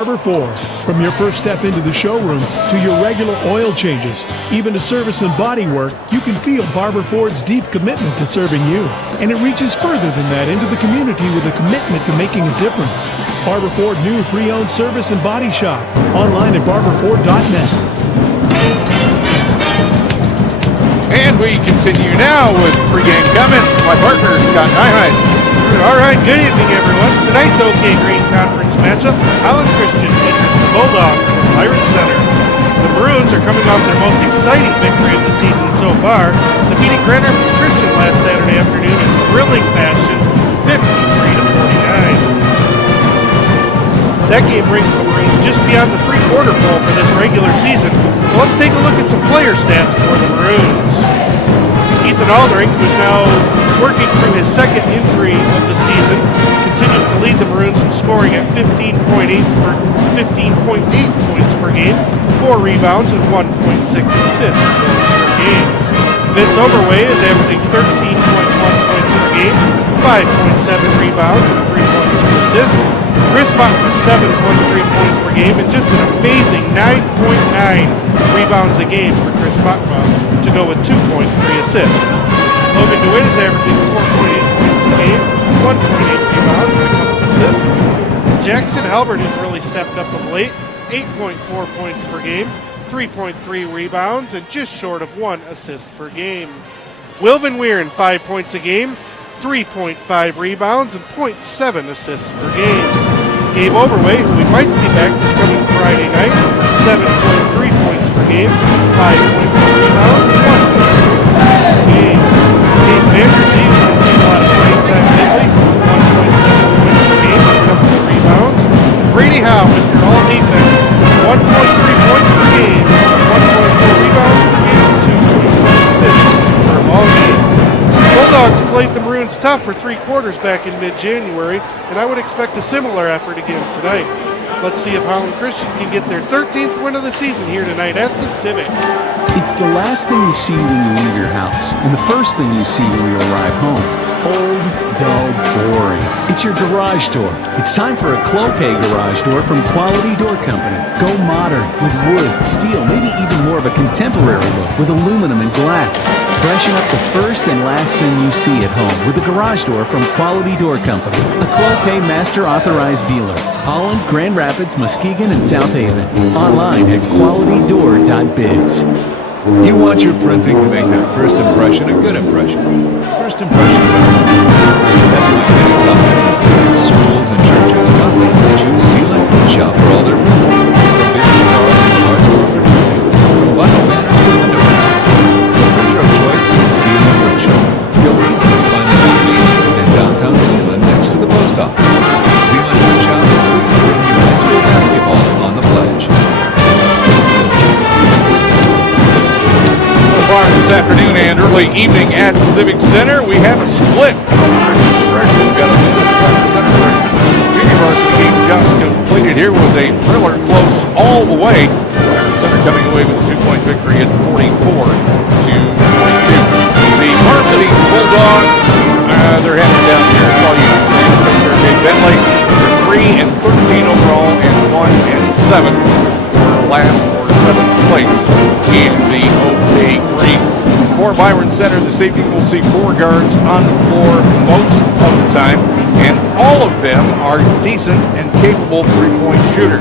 Barber Ford. From your first step into the showroom to your regular oil changes, even to service and body work, you can feel Barber Ford's deep commitment to serving you. And it reaches further than that into the community with a commitment to making a difference. Barber Ford new pre-owned service and body shop. Online at barberford.net. And we continue now with pregame comments from my partner, Scott Nyheis. All right, good evening, everyone. Tonight's OK Green Conference matchup, Holland Christian features the Bulldogs from Byron Center. The Maroons are coming off their most exciting victory of the season so far, defeating Grand Rapids Christian last Saturday afternoon in thrilling fashion, 53-49. That game brings the Maroons just beyond the three-quarter pole for this regular season, so let's take a look at some player stats for the Maroons. Ethan Aldrich, who's now working through his second injury of the season, continues to lead the Maroons in scoring at 15.8 points per game, 4 rebounds, and 1.6 assists per game. Vince Overway is averaging 13.1 points per game, 5.7 rebounds, and 3.2 assists. Chris Martin is 7.3 points per game, and just an amazing 9.9 rebounds a game for Chris Martin to go with 2.3 assists. Logan DeWitt is averaging 4.8 points per game, 1.8 rebounds, and a couple assists. Jackson Halbert has really stepped up of late, 8.4 points per game, 3.3 rebounds, and just short of 1 assist per game. Wilvin Weirin, 5 points a game, 3.5 rebounds, and 0.7 assists per game. Gabe Overway, who we might see back this coming Friday night, 7.3 points per game, 5.1 rebounds, and 1.3 assists per game. Case Vanderzee, who's been seeing a lot of playing time lately, 1.7 points per game, a couple of rebounds. Brady Howe, Mr. All Defense, 1.3 points per game, 1.4 rebounds per game, and 2.1 assists per ball game. Bulldogs played the Maroons tough for 3 quarters back in mid-January, and I would expect a similar effort again tonight. Let's see if Holland Christian can get their 13th win of the season here tonight at the Civic. It's the last thing you see when you leave your house, and the first thing you see when you arrive home. Old, dull, boring. It's your garage door. It's time for a Clopay garage door from Quality Door Company. Go modern with wood, steel, maybe even more of a contemporary look with aluminum and glass. Freshen up the first and last thing you see at home with a garage door from Quality Door Company. A Clopay Master Authorized Dealer. Holland, Grand Rapids, Muskegon, and South Haven. Online at qualitydoor.biz. You want your printing to make that first impression a good impression. First impressions are that's why many top business leaders, schools, and churches confidently choose HCLive Print Shop for all their printing. It's the business cards and hard to order printing. From vinyl banners to window banners. The printer of choice is HCLive Print Shop. You'll easily find them on Main Street in downtown Zeeland next to the post office. HCLive Print Shop is pleased to bring you high school basketball on the pledge. This afternoon and early evening at the Civic Center, we have a split. We've got a Center freshman junior varsity game just completed. Here was a thriller close all the way. Center coming away with a 2-point victory at 44-22. The varsity Bulldogs, they're heading down here. That's all you can say. Sergey Bentley, they're 3-13 overall and 1-7 for last or 7th place in the OK Green. For Byron Center this evening, we'll see 4 guards on the floor most of the time, and all of them are decent and capable three-point shooters.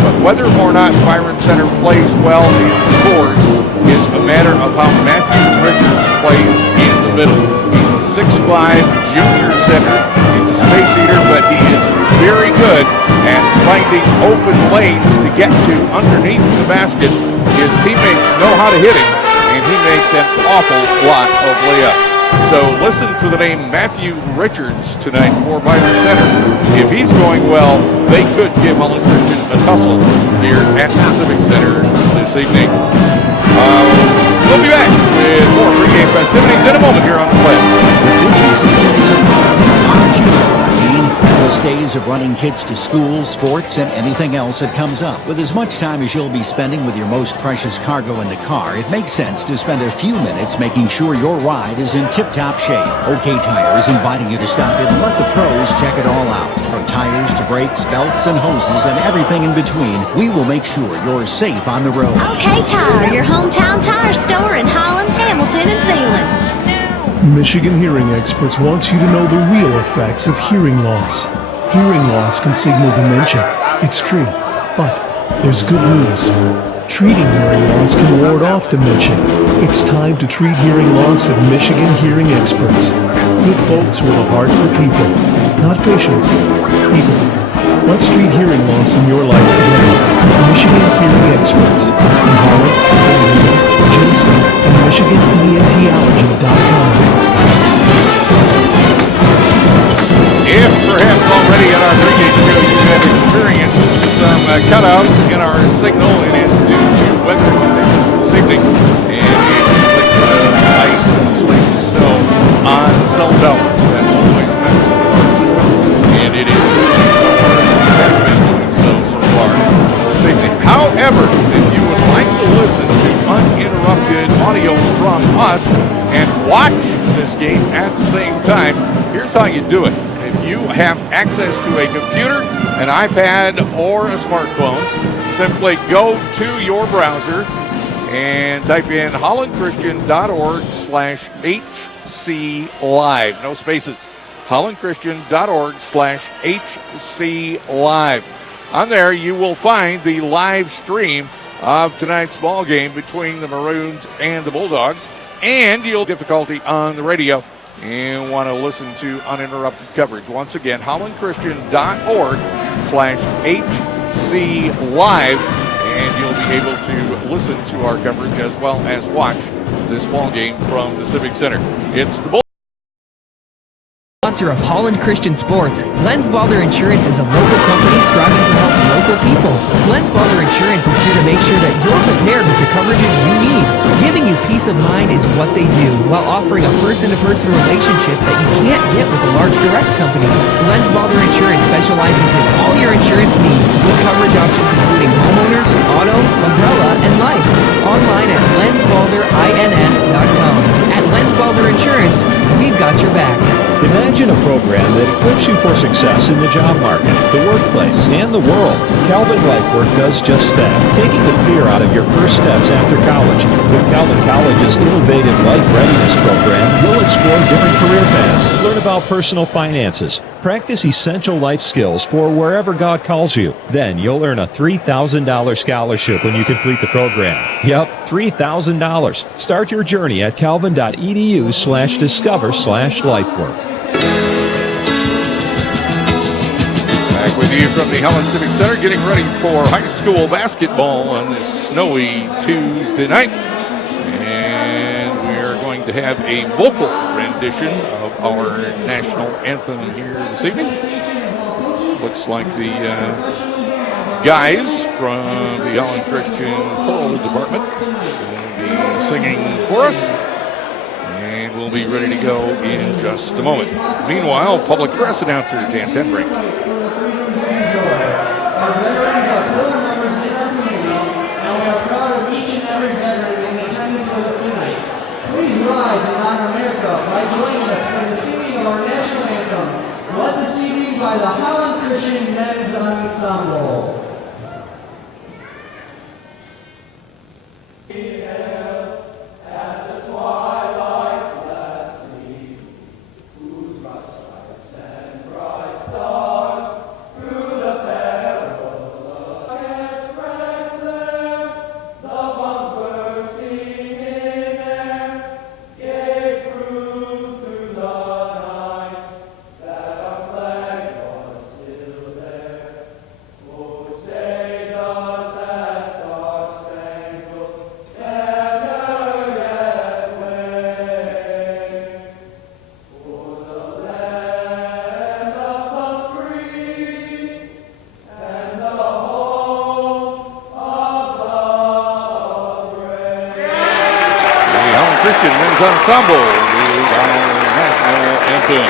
But whether or not Byron Center plays well and scores is a matter of how Matthew Richards plays in the middle. He's a 6'5 junior center. He's a space eater, but he is very good at finding open lanes to get to underneath the basket. His teammates know how to hit him, and he makes an awful lot of layups. So listen for the name Matthew Richards tonight for Byron Center. If he's going well, they could give Holland Christian a tussle here at the Civic Center this evening. We'll be back with more pregame festivities in a moment here on the play. Busy season is upon us. Aren't you lucky? The endless days of running kids to school, sports, and anything else that comes up. With as much time as you'll be spending with your most precious cargo in the car, it makes sense to spend a few minutes making sure your ride is in tip-top shape. OK Tire is inviting you to stop in and let the pros check it all out. From tires to brakes, belts, and hoses, and everything in between, we will make sure you're safe on the road. OK Tire, your hometown tire store in Holland, Hamilton, and Zeeland. Michigan Hearing Experts wants you to know the real effects of hearing loss. Hearing loss can signal dementia. It's true. But there's good news. Treating hearing loss can ward off dementia. It's time to treat hearing loss at Michigan Hearing Experts. Good folks with a heart for people. Not patients. People. Let's treat hearing loss in your life today. Michigan Hearing Experts in Holland, Virginia, Jensen, and MichiganENTallergy.com. If perhaps already on our pregame show you have experienced some cutouts in our signal, it is due to weather conditions this evening, and ice and sleet and snow on the cell tower. That always messes with our system, and it has been doing so far this evening. However, if you would like to listen to uninterrupted audio from us and watch this game at the same time, here's how you do it. If you have access to a computer, an iPad, or a smartphone, simply go to your browser and type in hollandchristian.org/HCLive. No spaces. hollandchristian.org/HCLive. On there, you will find the live stream of tonight's ball game between the Maroons and the Bulldogs, and you'll have difficulty on the radio and want to listen to uninterrupted coverage. Once again, hollandchristian.org/HCLive, and you'll be able to listen to our coverage as well as watch this ball game from the Civic Center. It's the Sponsor of Holland Christian Sports, Lensbalder Insurance is a local company striving to help local people. Lensbalder Insurance is here to make sure that you're prepared with the coverages you need. Giving you peace of mind is what they do, while offering a person-to-person relationship that you can't get with a large direct company. Lensbalder Insurance specializes in all your insurance needs, with coverage options including homeowners, auto, umbrella, and life. Online at lensbalderins.com. At Lensbalder Insurance, we've got your back. Imagine a program that equips you for success in the job market, the workplace, and the world. Calvin LifeWork does just that, taking the fear out of your first steps after college. With Calvin College's innovative life readiness program, you'll explore different career paths, learn about personal finances, practice essential life skills for wherever God calls you. Then you'll earn a $3,000 scholarship when you complete the program. Yep, $3,000. Start your journey at calvin.edu/discover/lifework. Back with you from the Holland Civic Center, getting ready for high school basketball on this snowy Tuesday night. And we are going to have a vocal rendition of our national anthem here this evening. Looks like the guys from the Holland Christian Choral Department will be singing for us. And we'll be ready to go in just a moment. Meanwhile, public address announcer Dan Tenbrink. Please rise and honor America by joining us for the singing of our national anthem, led this evening by the Holland Christian Men's Ensemble. Ensemble, the national anthem.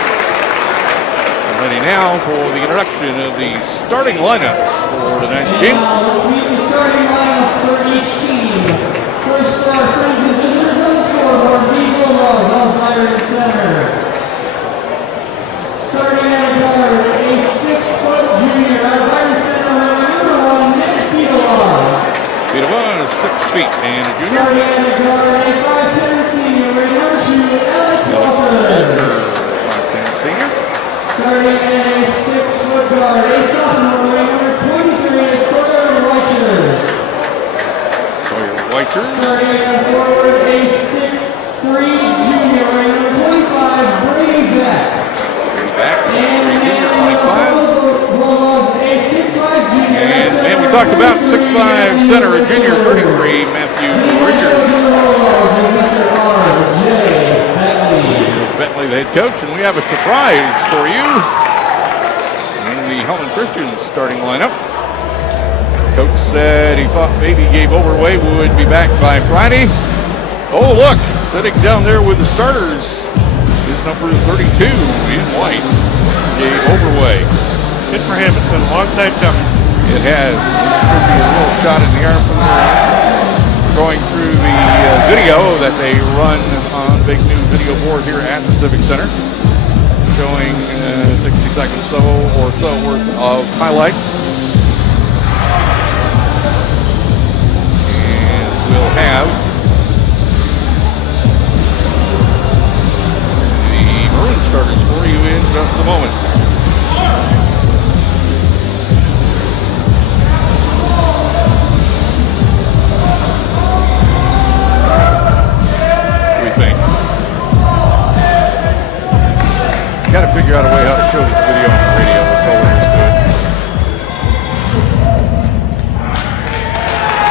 Ready now for the introduction of the starting lineups for tonight's game. Now let's meet the starting lineups for each team. First for our friends and visitors on the scoreboard, the Bulldogs of Byron Center. Starting at guard, a 6-foot junior out of Byron Center, number 1, Nick Pidova. Pidova is 6 feet and a junior. Starting at guard, a 5'10" senior, number 2, Alec Walter. 5'10" senior. Starting at a 6-foot guard, a sophomore, number 23, Sawyer Weichers. Sawyer Weichers. Starting at forward, a 6'3" junior, number 25, Brady Beck. Brady Beck, 6'3" junior, 25. A 6'5" junior. And we talked about 6'5" center, a junior, 33, Matthew Richards. Bentley, the head coach, and we have a surprise for you in the Hellman Christian starting lineup. Coach said he thought maybe Gabe Overway would be back by Friday. Oh, look, sitting down there with the starters is number 32 in white, Gabe Overway. Good for him. It's been a long time coming. It has. This could be a real shot in the arm from the Marines. Going through the video that they run on big new video board here at the Civic Center, showing 60 seconds or so worth of highlights. And we'll have the Maroon starters for you in just a moment. Got to figure out a way how to show this video on the radio. That's all there is to it.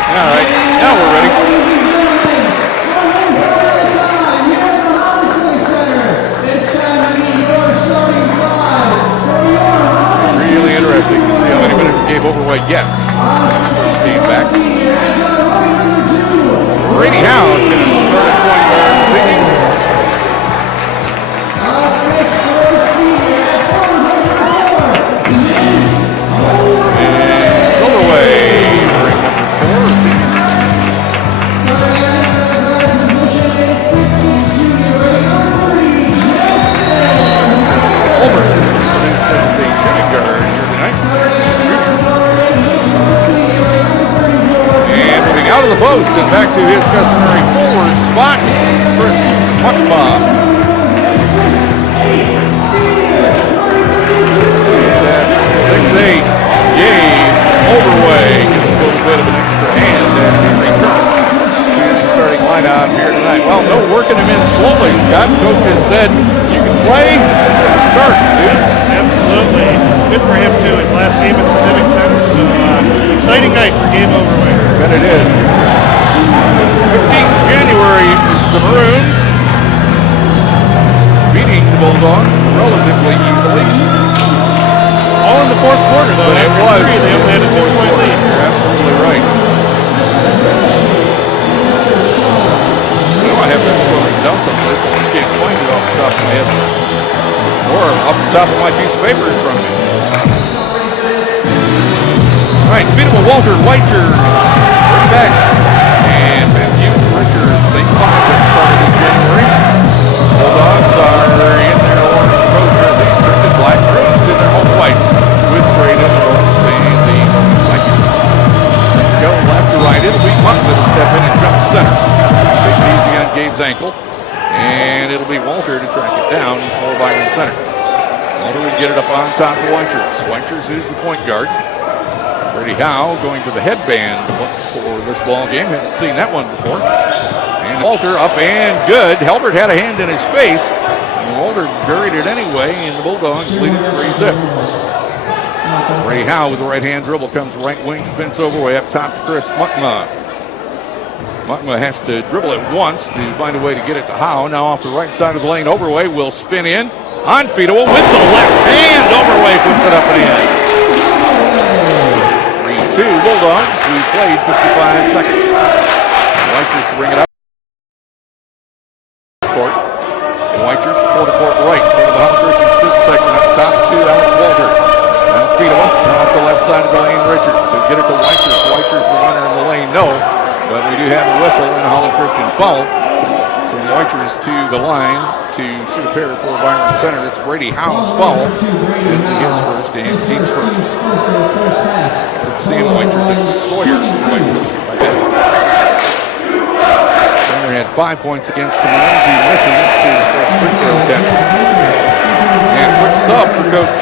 All right, now we're ready. Really interesting to see how many minutes Gabe Overway gets. First game back. Brady Howe is going to start at point guard this evening. Out of the post and back to his customary forward spot, Chris Muckbaugh. And that's 6'8", Gabe Overway gets a little bit of an extra hand as he returns to the starting lineup here tonight. Well, no working him in slowly, Scott. Coach has said, you can play, start, dude. Absolutely. Good for him, too. His last game at the Civic Center. So, exciting night for Gabe Overway. Bet it is. 15th January is the Maroons beating the Bulldogs relatively easily. All in the fourth quarter, though. It was. They only had a 2-point lead. You're absolutely right. I have that written down someplace. I just can't find it off the top of my head. Or off the top of my piece of paper in front of me. All right, beatable Walter Weicher, bring back, and Matthew Richards, same five that started in January. Bulldogs are in their orange road jerseys, trimmed in black, Maroons in their home whites, with gray and rose and the Vikings. Let's go left to right. It'll be Muckman to step in and jump center. Take it easy on Gabe's ankle, and it'll be Walter to track it down for Byron Center. Walter will get it up on top of Weichers. Weichers is the point guard. Brady Howe going to the headband look for this ball game. Haven't seen that one before. And Walter up and good. Helbert had a hand in his face. And Walter buried it anyway, and the Bulldogs lead it 3-zip. Brady Howe with the right hand dribble comes right wing, fence Overway up top to Chris Muckma. Muckma has to dribble it once to find a way to get it to Howe. Now off the right side of the lane, Overway will spin in on Fiedel with the left hand. Overway puts it up and in. 3-2 Bulldogs. We played 55 seconds. Weichers to bring it up. Court. Weichers to pull the court right for the Hellman Christian student section up top to Alex left side of the lane, Richards. So get it to Weichers. Weichers the runner in the lane, no. But we do have a whistle and a Holland Christian foul. So Weichers to the line to shoot a pair for Byron Center. It's Brady Howe's foul. It'll be his first and team's first. It's Sam Weichers and Sawyer Weichers. Center had 5 points against the Maroons. He misses his first free throw attempt. And quick sub for Coach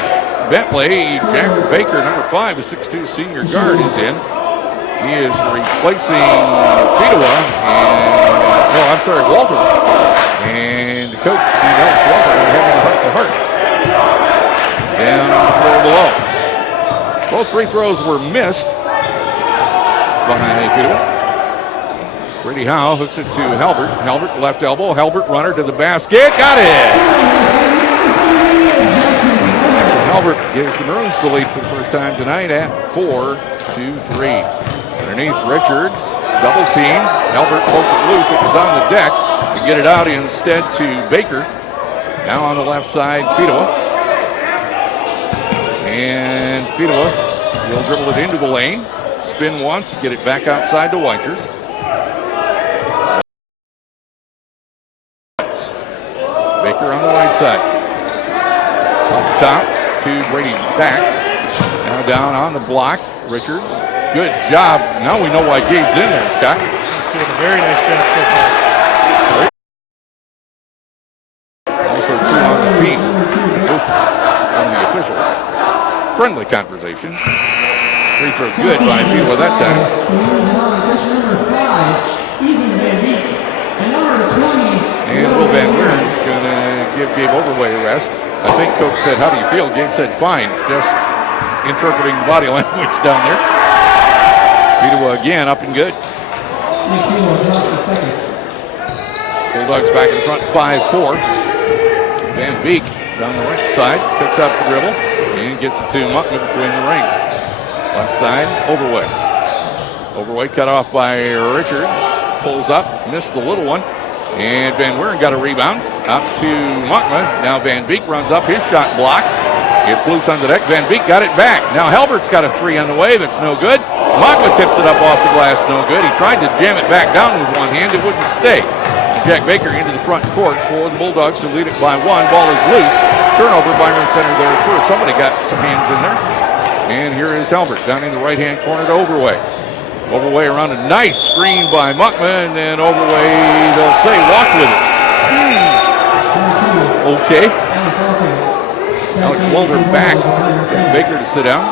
Bentley. Jack Baker, number 5, a 6'2" senior guard, is in. He is replacing Fedewa and, Walter. And the coach, Walter, having a heart-to-heart. Down on the floor below. Both free throws were missed by Fedewa. Brady Howe hooks it to Halbert. Halbert, left elbow. Halbert, runner to the basket. Got it! Halbert gives the Maroons the lead for the first time tonight at 4-3. Underneath Richards, double team. Halbert poked it loose. It was on the deck. To get it out instead to Baker. Now on the left side, Fedewa. And Fedewa will dribble it into the lane. Spin once, get it back outside to Weichers. Baker on the right side. Off the top to Brady back. Now down on the block, Richards. Good job. Now we know why Gabe's in there, Scott. He's doing a very nice job so far. Also 2 on the team. Both on the officials. Friendly conversation. Free throw good by Fedewa that time. And Will Van Weeren's going to give Gabe Overway a rest. I think Coach said, how do you feel? Gabe said, fine. Just interpreting the body language down there. Fedewa again, up and good. Bulldogs back in front, 5-4. Van Beek down the right side, picks up the dribble, and gets it to Muckman between the rings. Left side, Overway. Overway cut off by Richards. Pulls up, missed the little one. And Van Weeren got a rebound. Up to Muckman. Now Van Beek runs up, his shot blocked. Gets loose on the deck. Van Beek got it back. Now Halbert's got a 3 on the way, that's no good. Muckman tips it up off the glass, no good. He tried to jam it back down with one hand, it wouldn't stay. Jack Baker into the front court for the Bulldogs, who lead it by 1. Ball is loose. Turnover, Byron Center there first. Somebody got some hands in there. And here is Halbert down in the right-hand corner to Overway. Overway around a nice screen by Muckman, and then Overway, they'll say, walked with it. Okay. Alex Walter back. Jack Baker to sit down.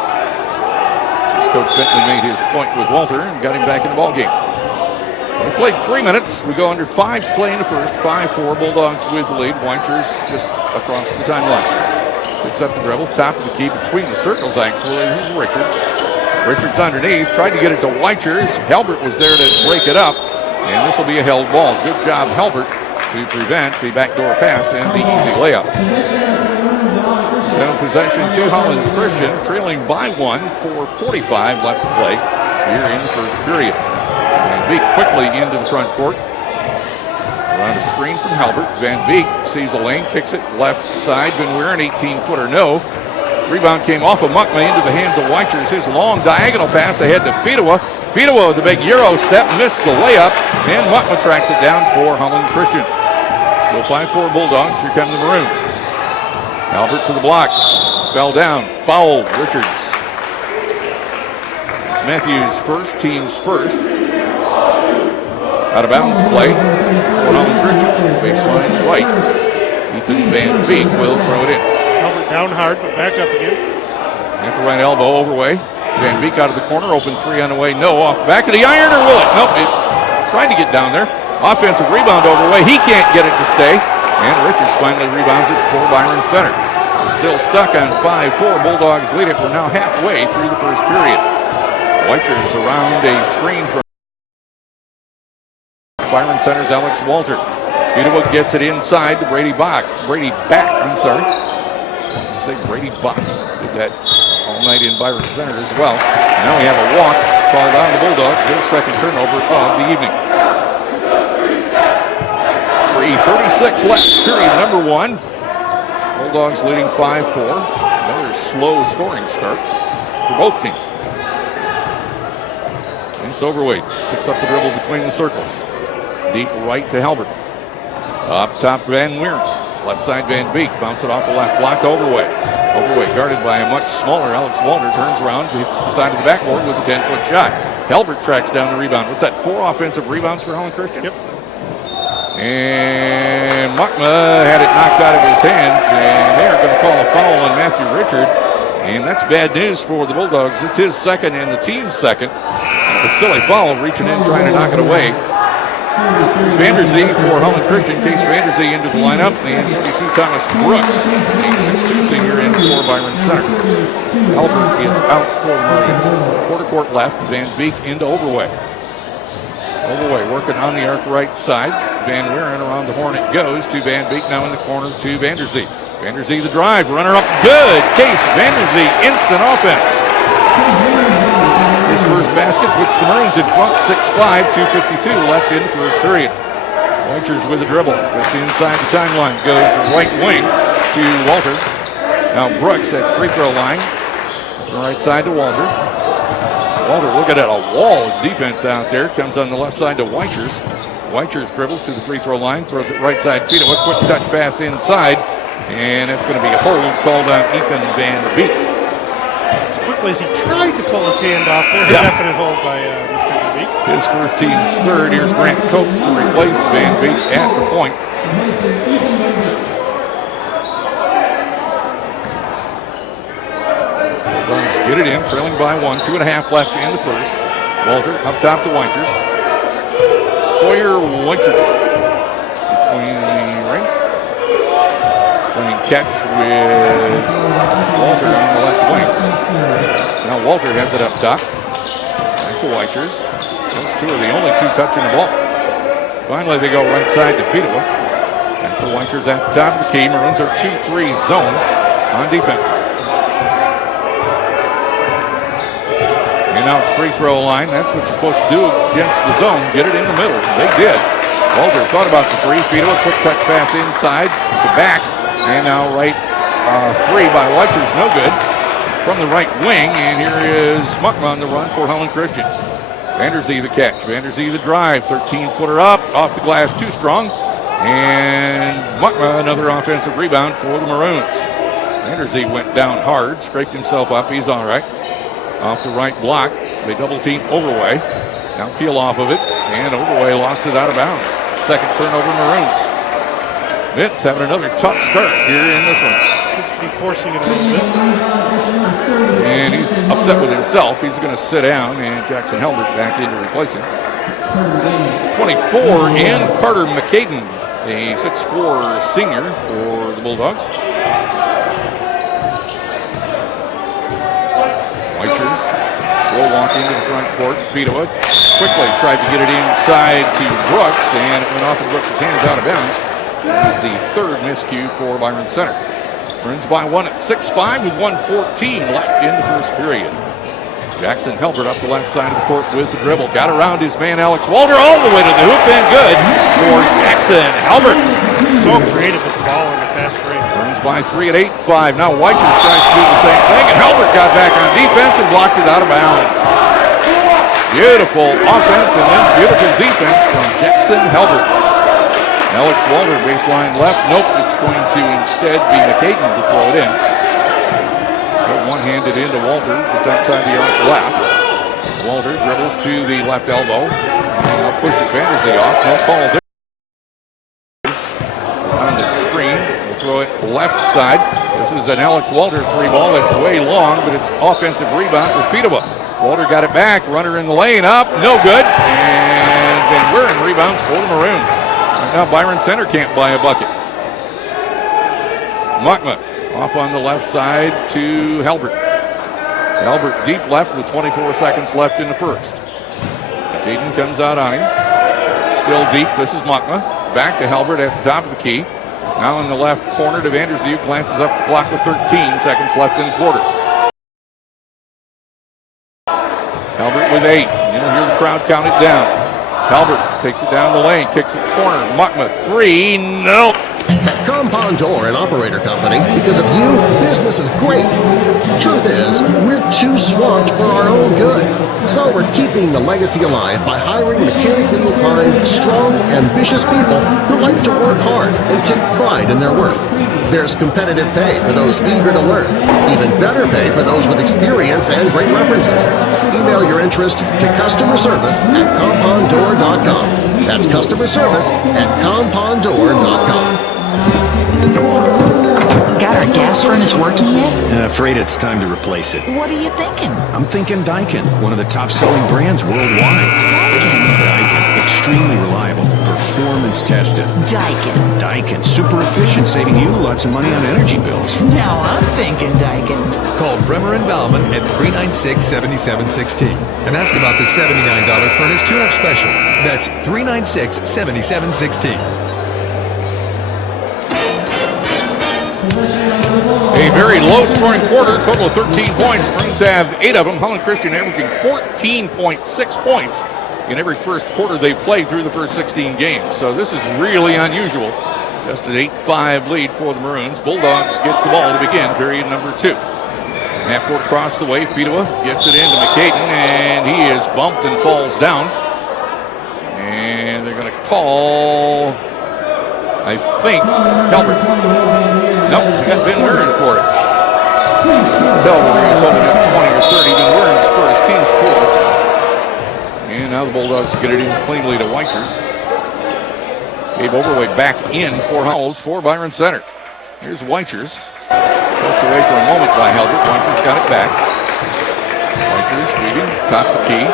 As Coach Bentley made his point with Walter and got him back in the ballgame. We played 3 minutes. We go under 5 to play in the first. 5-4. Bulldogs with the lead. Weichers just across the timeline. Picks up the dribble. Top of the key between the circles, actually. This is Richards. Richards underneath. Tried to get it to Weichers. Halbert was there to break it up. And this will be a held ball. Good job, Halbert, to prevent the backdoor pass and the easy layup. Second possession to Holland Christian. Trailing by 1. 4:45 left to play here in the first period. Van Beek quickly into the front court. Around a screen from Halbert. Van Beek sees a lane, kicks it left side. Van Weeren, 18-footer, no. Rebound came off of Muckman into the hands of Weichers. His long diagonal pass ahead to Fedewa. Fedewa with the big Euro step, missed the layup, and Muckman tracks it down for Holland Christian. Still 5-4 Bulldogs. Here come the Maroons. Halbert to the block. Fell down. Fouled. Richards. It's Matthews first, team's first. Out of bounds play for Holland Christian. Baseline right. Ethan Van Beek will throw it in. Halbert down hard, but back up again. At the right elbow, Overway. Van Beek out of the corner, open 3 on the way. No, off the back of the iron, or will it? Nope, it tried to get down there. Offensive rebound Overway. He can't get it to stay. And Richards finally rebounds it for Byron Center. Still stuck on 5-4. Bulldogs lead it. We're now halfway through the first period. Weichers around a screen from Byron Center's Alex Walter. Fedewa gets it inside to Brady Bach. Brady back, I'm sorry. I say Brady Bach. Did that all night in Byron Center as well. Now we have a walk called on the Bulldogs. Their second turnover of the evening. 3:36 left, period number 1. Bulldogs leading 5-4. Another slow scoring start. for both teams. It's Overweight. Picks up the dribble between the circles. Deep right to Halbert. Up top, Van Weeren. Left side, Van Beek. Bounce it off the left block to Overweight. Overweight guarded by a much smaller Alex Walter. Turns around, hits the side of the backboard with a 10-foot shot. Halbert tracks down the rebound. What's that, 4 offensive rebounds for Holland Christian? Yep. And Muckma had it knocked out of his hands, and they are going to call a foul on Matthew Richard. And that's bad news for the Bulldogs. It's his second and the team's second. A silly foul, reaching in, trying to knock it away. It's Vanderzee for Holland Christian. Case Vanderzee into the lineup. And 42 Thomas Brooks, a 6'2 senior, in for Byron Center. Albert is out for the Marines. Quarter court left. Van Beek into Overway. Overway working on the arc right side. Van Weeren around the horn it goes to Van Beek, now in the corner to Vanderzee. Vanderzee the drive, runner up good. Case Vanderzee, instant offense. His first basket puts the Maroons in front, 6-5, 2:52 left in the first period. Weichers with a dribble, just inside the timeline, goes right wing to Walter. Now Brooks at the free throw line, the right side to Walter. Walter looking at a wall of defense out there, comes on the left side to Weichers. Weichers dribbles to the free throw line, throws it right side, feet, a quick touch pass inside, and it's going to be a hold called on Ethan Van Beek. As quickly as he tried to pull his hand off there, a definite hold by Mr. Van Beek. His first team's third. Here's Grant Coates to replace Van Beek at the point. Bulldogs get it in, trailing by 1, 2.5 left in the first. Walter up top to Weichers. Sawyer Weichers between the rings. Playing catch with Walter on the left wing. Now Walter heads it up top. Back to Weichers. Those two are the only two touching the ball. Finally, they go right side to Fedova. Back to Weichers at the top of the key. Maroons are 2-3 zone on defense. And now it's free throw line. That's what you're supposed to do against the zone. Get it in the middle. They did. Walter thought about the three. Fedova, quick touch pass inside to back. And now right three by Weichers, no good. From the right wing, and here is Muckma on the run for Holland Christian. Vanderzee the catch. Vanderzee the drive. 13-footer up, off the glass, too strong. And Muckma, another offensive rebound for the Maroons. Vanderzee went down hard, scraped himself up. He's all right. Off the right block, they double team Overway. Now peel off of it, and Overway lost it out of bounds. Second turnover Maroons. Vince having another tough start here in this one. Seems to be forcing it a little bit. And he's upset with himself. He's going to sit down, and Jackson Helbert back in to replace him. 24 in Carter McCaden, a 6'4 senior for the Bulldogs. Weichers, slow walk into the front court. Fedova quickly tried to get it inside to Brooks, and it went off of Brooks' hands out of bounds. It is the third miscue for Byron Center. Maroons by 1 at 6-5 with 1:14 left in the first period. Jackson Helbert up the left side of the court with the dribble. Got around his man Alex Walter all the way to the hoop, and good for Jackson Helbert. So creative with the ball in the fast break. Maroons by 3 at 8-5. Now Weichers tries to do the same thing, and Helbert got back on defense and blocked it out of bounds. Beautiful offense and then beautiful defense from Jackson Helbert. Alex Walter baseline left. Nope, it's going to instead be McCaden to throw it in. One-handed into Walter, just outside the arc left. Walter dribbles to the left elbow. And now pushes Vanderzee off. No call there. On the screen, we'll throw it left side. This is an Alex Walter three ball that's way long, but it's offensive rebound for Fedova. Walter got it back, runner in the lane, up, no good. And Van Weeren rebounds for the Maroons. Now Byron Center can't buy a bucket. Muckma off on the left side to Helbert. Helbert deep left with 24 seconds left in the first. Caden comes out on him. Still deep, this is Muckma. Back to Helbert at the top of the key. Now in the left corner to Vanderzee, who glances up at the clock with 13 seconds left in the quarter. Helbert with 8. You'll hear the crowd count it down. Helbert takes it down the lane, kicks it corner. Muckma, 3, no. At Compound Door and Operator Company, because of you, business is great. Truth is, we're too swamped for our own good. So we're keeping the legacy alive by hiring mechanically inclined, strong, ambitious people who like to work hard and take pride in their work. There's competitive pay for those eager to learn, even better pay for those with experience and great references. Email your interest to customer service at compounddoor.com. That's customer service at compounddoor.com. Got our gas furnace working yet? Afraid it's time to replace it. What are you thinking? I'm thinking Daikin, one of the top-selling brands worldwide. Daikin, extremely reliable, performance tested. Daikin, super efficient, saving you lots of money on energy bills. Now I'm thinking Daikin. Call Bremer and Bauman at 396-7716 and ask about the $79 furnace tune-up special. That's 396-7716. A very low-scoring quarter, total of 13 points. Maroons have 8 of them. Holland Christian averaging 14.6 points in every first quarter they played through the first 16 games. So this is really unusual. Just an 8-5 lead for the Maroons. Bulldogs get the ball to begin period number 2. Half-court across the way. Fedewa gets it into McCaden, and he is bumped and falls down. And they're going to call, I think, Halbert. Nope, we got Ben Warren for it. Tell whether he's only got 20 or 30. Ben Warren's first, team's 4. And now the Bulldogs get it in cleanly to Weichers. Gabe Overway back in for Howells for Byron Center. Here's Weichers. Poked away for a moment by Halbert. Weichers got it back. Weichers reading, top the key.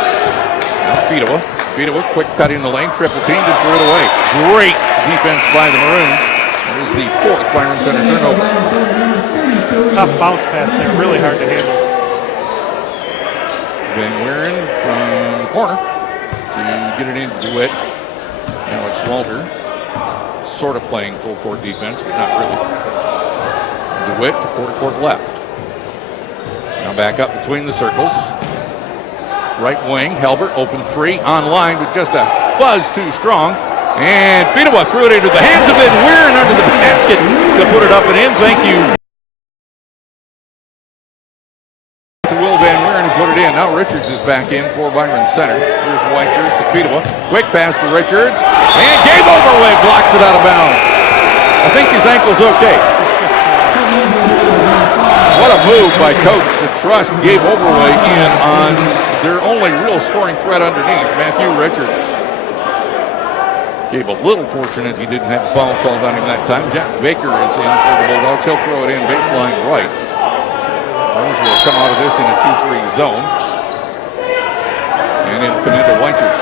Now Fedewa. Fedewa, quick cut in the lane, triple teamed and threw it away. Great defense by the Maroons. That is the 4th Byron Center turnover. Tough bounce pass there, really hard to handle. Van Wieren from the corner to get it into DeWitt. Alex Walter sort of playing full court defense, but not really. DeWitt to quarter-court left. Now back up between the circles. Right wing, Halbert, open 3, on line, but just a fuzz too strong. And Fedewa threw it into the hands of Van Wieren under the basket to put it up and in. Thank you to Will Van Wieren who put it in. Now Richards is back in for Byron Center. Here's Weichers to Fedewa. Quick pass to Richards. And Gabe Overway blocks it out of bounds. I think his ankle's okay. What a move by coach to trust Gabe Overway in on their only real scoring threat underneath, Matthew Richards. Gabe a little fortunate he didn't have a foul called on him that time. Jack Baker is in for the Bulldogs. He'll throw it in baseline right. Maroons will come out of this in a 2-3 zone. And it'll come into Weichers.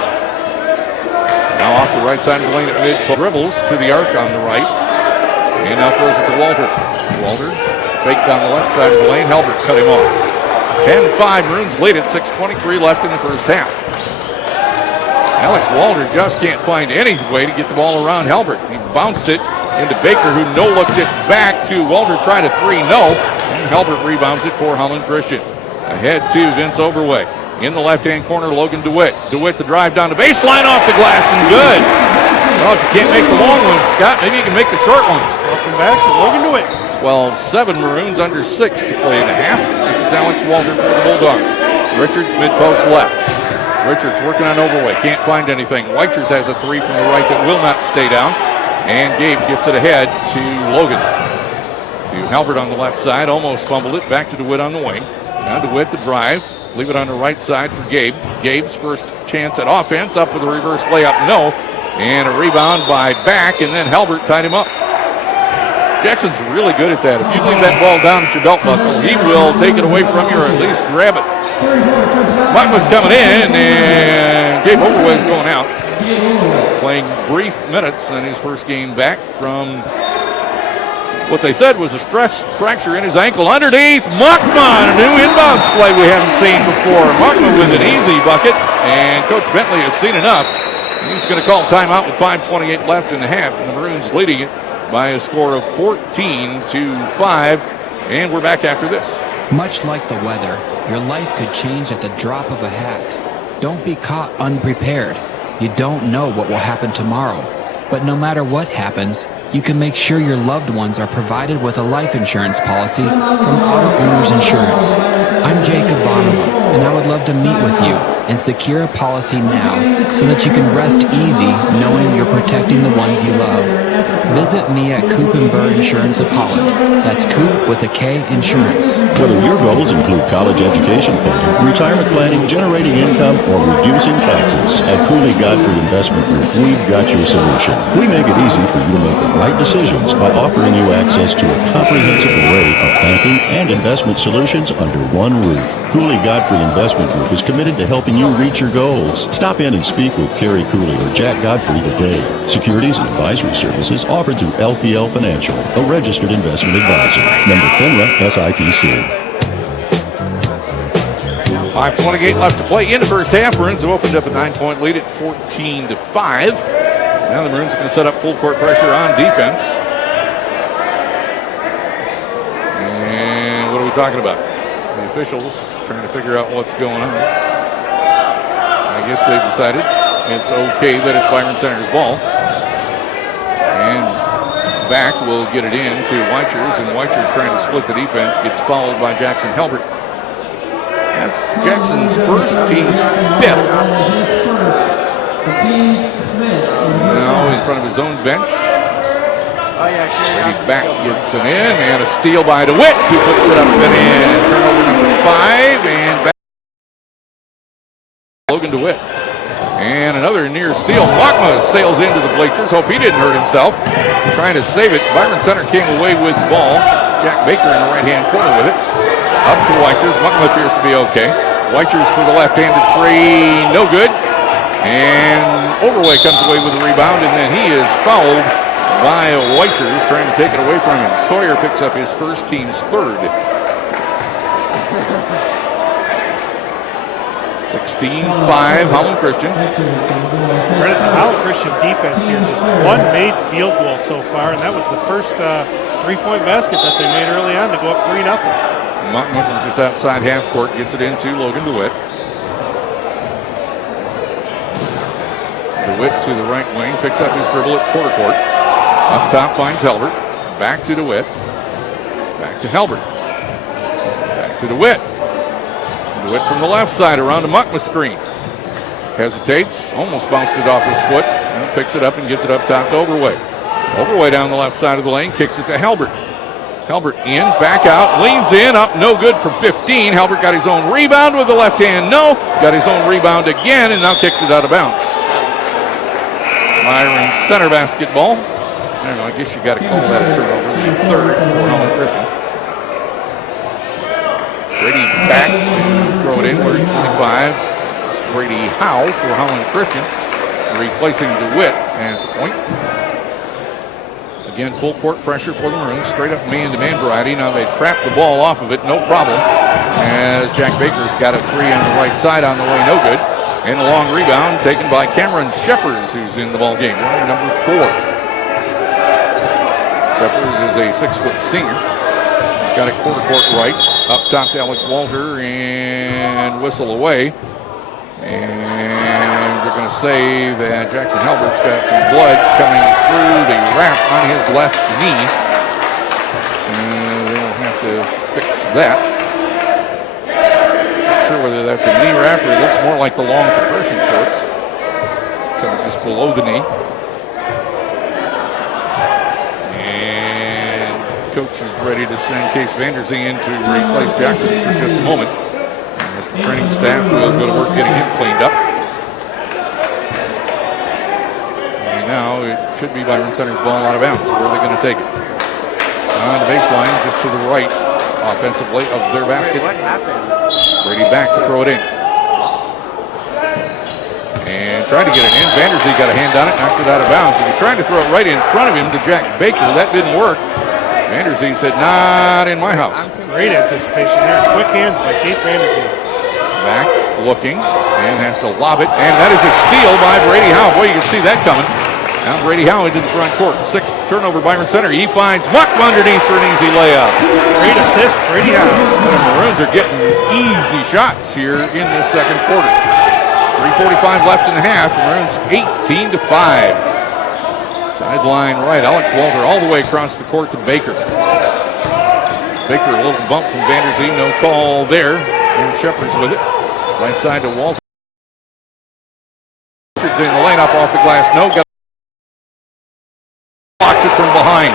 Now off the right side of the lane at mid. Dribbles to the arc on the right. And now throws it to Walter. Walter faked down the left side of the lane. Halbert cut him off. 10-5 Maroons lead at 6:23 left in the first half. Alex Walter just can't find any way to get the ball around Halbert. He bounced it into Baker, who no-looked it back to Walter. Tried a 3-no. And Halbert rebounds it for Holland Christian. Ahead to Vince Overway. In the left-hand corner, Logan DeWitt. DeWitt the drive down the baseline off the glass and good. Well, if you can't make the long ones, Scott, maybe you can make the short ones. Welcome back to Logan DeWitt. 12-7 Maroons, under 6 to play in a half. This is Alex Walter for the Bulldogs. Richards mid-post left. Richards working on Overway, can't find anything. Weichers has a 3 from the right that will not stay down. And Gabe gets it ahead to Logan. To Halbert on the left side, almost fumbled it. Back to DeWitt on the wing. Now DeWitt the drive. Leave it on the right side for Gabe. Gabe's first chance at offense, up with a reverse layup, no. And a rebound by Back, and then Halbert tied him up. Jackson's really good at that. If you leave that ball down at your belt buckle, he will take it away from you or at least grab it. Mike was coming in, and Gabe Overway's going out. Playing brief minutes in his first game back from what they said was a stress fracture in his ankle. Underneath, Mockman, a new inbounds play we haven't seen before. Mockman with an easy bucket, and Coach Bentley has seen enough. He's going to call timeout with 5:28 left in the half, and the Maroons leading it by a score of 14-5, and we're back after this. Much like the weather, your life could change at the drop of a hat. Don't be caught unprepared. You don't know what will happen tomorrow. But no matter what happens, you can make sure your loved ones are provided with a life insurance policy from Auto Owners Insurance. I'm Jacob Bonema, and I would love to meet with you and secure a policy now so that you can rest easy knowing you're protecting the ones you love. Visit me at Coop & Burr Insurance of Holland. That's Coop with a K Insurance. Whether your goals include college education funding, retirement planning, generating income, or reducing taxes, at Cooley Godfrey Investment Group, we've got your solution. We make it easy for you to make the right decisions by offering you access to a comprehensive array of banking and investment solutions under one roof. Cooley Godfrey Investment Group is committed to helping you reach your goals. Stop in and speak with Kerry Cooley or Jack Godfrey today. Securities and advisory services offered through LPL Financial, a registered investment advisor. Member FINRA SIPC. 5:28 left to play in the first half. Maroons have opened up a 9-point lead at 14-5. Now the Maroons are going to set up full court pressure on defense. And what are we talking about? The officials trying to figure out what's going on. I guess they've decided it's okay that it's Byron Center's ball. And back will get it in to Weichers, and Weichers trying to split the defense, gets fouled by Jackson Halbert. That's Jackson's first, team's fifth. Now in front of his own bench. He's back, gets it in, and a steal by DeWitt, who puts it up and in. Turnover number 5, and back Logan DeWitt. And another near steal. Mockma sails into the bleachers. Hope he didn't hurt himself. Trying to save it. Byron Center came away with the ball. Jack Baker in the right-hand corner with it. Up to Weichers. Mockma appears to be okay. Weichers for the left-handed three. No good. And Overway comes away with the rebound, and then he is fouled by Weichers, trying to take it away from him. Sawyer picks up his first, team's third. 16-5, Holland Christian. Credit the Holland Christian defense here. Just one made field goal so far, and that was the first three-point basket that they made early on to go up 3-0. Montman from just outside half court gets it into Logan DeWitt. DeWitt to the right wing, picks up his dribble at quarter court. Up top finds Halbert. Back to DeWitt. Back to Halbert. Back to DeWitt. DeWitt from the left side around to Muckma's screen. Hesitates, almost bounced it off his foot, and picks it up and gets it up top to Overway. Overway down the left side of the lane, kicks it to Halbert. Halbert in, back out, leans in, up, no good from 15. Halbert got his own rebound with the left hand, no. Got his own rebound again, and now kicked it out of bounds. Byron Center basketball. I don't know, I guess you got to call that a turnover. The third for Holland Christian. Brady back to throw it in, we're at 25. It's Brady Howe for Holland Christian, replacing DeWitt at the point. Again, full court pressure for the Maroons, straight up man-to-man variety. Now they trap the ball off of it, no problem, as Jack Baker's got a three on the right side on the way, no good. And a long rebound taken by Cameron Shepherds, who's in the ball game, running number 4. Shepherds is a 6-foot senior. He's got it quarter court right, up top to Alex Walter, and whistle away. And we're going to say that Jackson Halbert's got some blood coming through the wrap on his left knee. So they'll have to fix that. Sure whether that's a knee wrap or it looks more like the long compression shorts. Comes just below the knee. And coach is ready to send Case Vanderzee in to replace Jackson for just a moment. As the training staff will go to work getting him cleaned up. And now it should be Byron Center's ball out of bounds. Where are they going to take it? On the baseline, just to the right, offensively of their basket. Brady back to throw it in. And tried to get it in. Vanderzee got a hand on it, knocked it out of bounds. He was trying to throw it right in front of him to Jack Baker. That didn't work. Vanderzee said, not in my house. Great anticipation here. Quick hands by Case Vanderzee. Back, looking, and has to lob it. And that is a steal by Brady Howe. Boy, you can see that coming. Now Brady Howe into the front court. 6th turnover, Byron Center. He finds Muck underneath for an easy layup. Great assist, Brady Howe. The Maroons are getting easy shots here in this second quarter. 3:45 left in the half. The Maroons 18-5. Sideline right. Alex Walter all the way across the court to Baker. Baker, a little bump from Vanderzee. No call there. And Shepard's with it. Right side to Walter. Richards in the lane up off the glass. No. Blocks it from behind.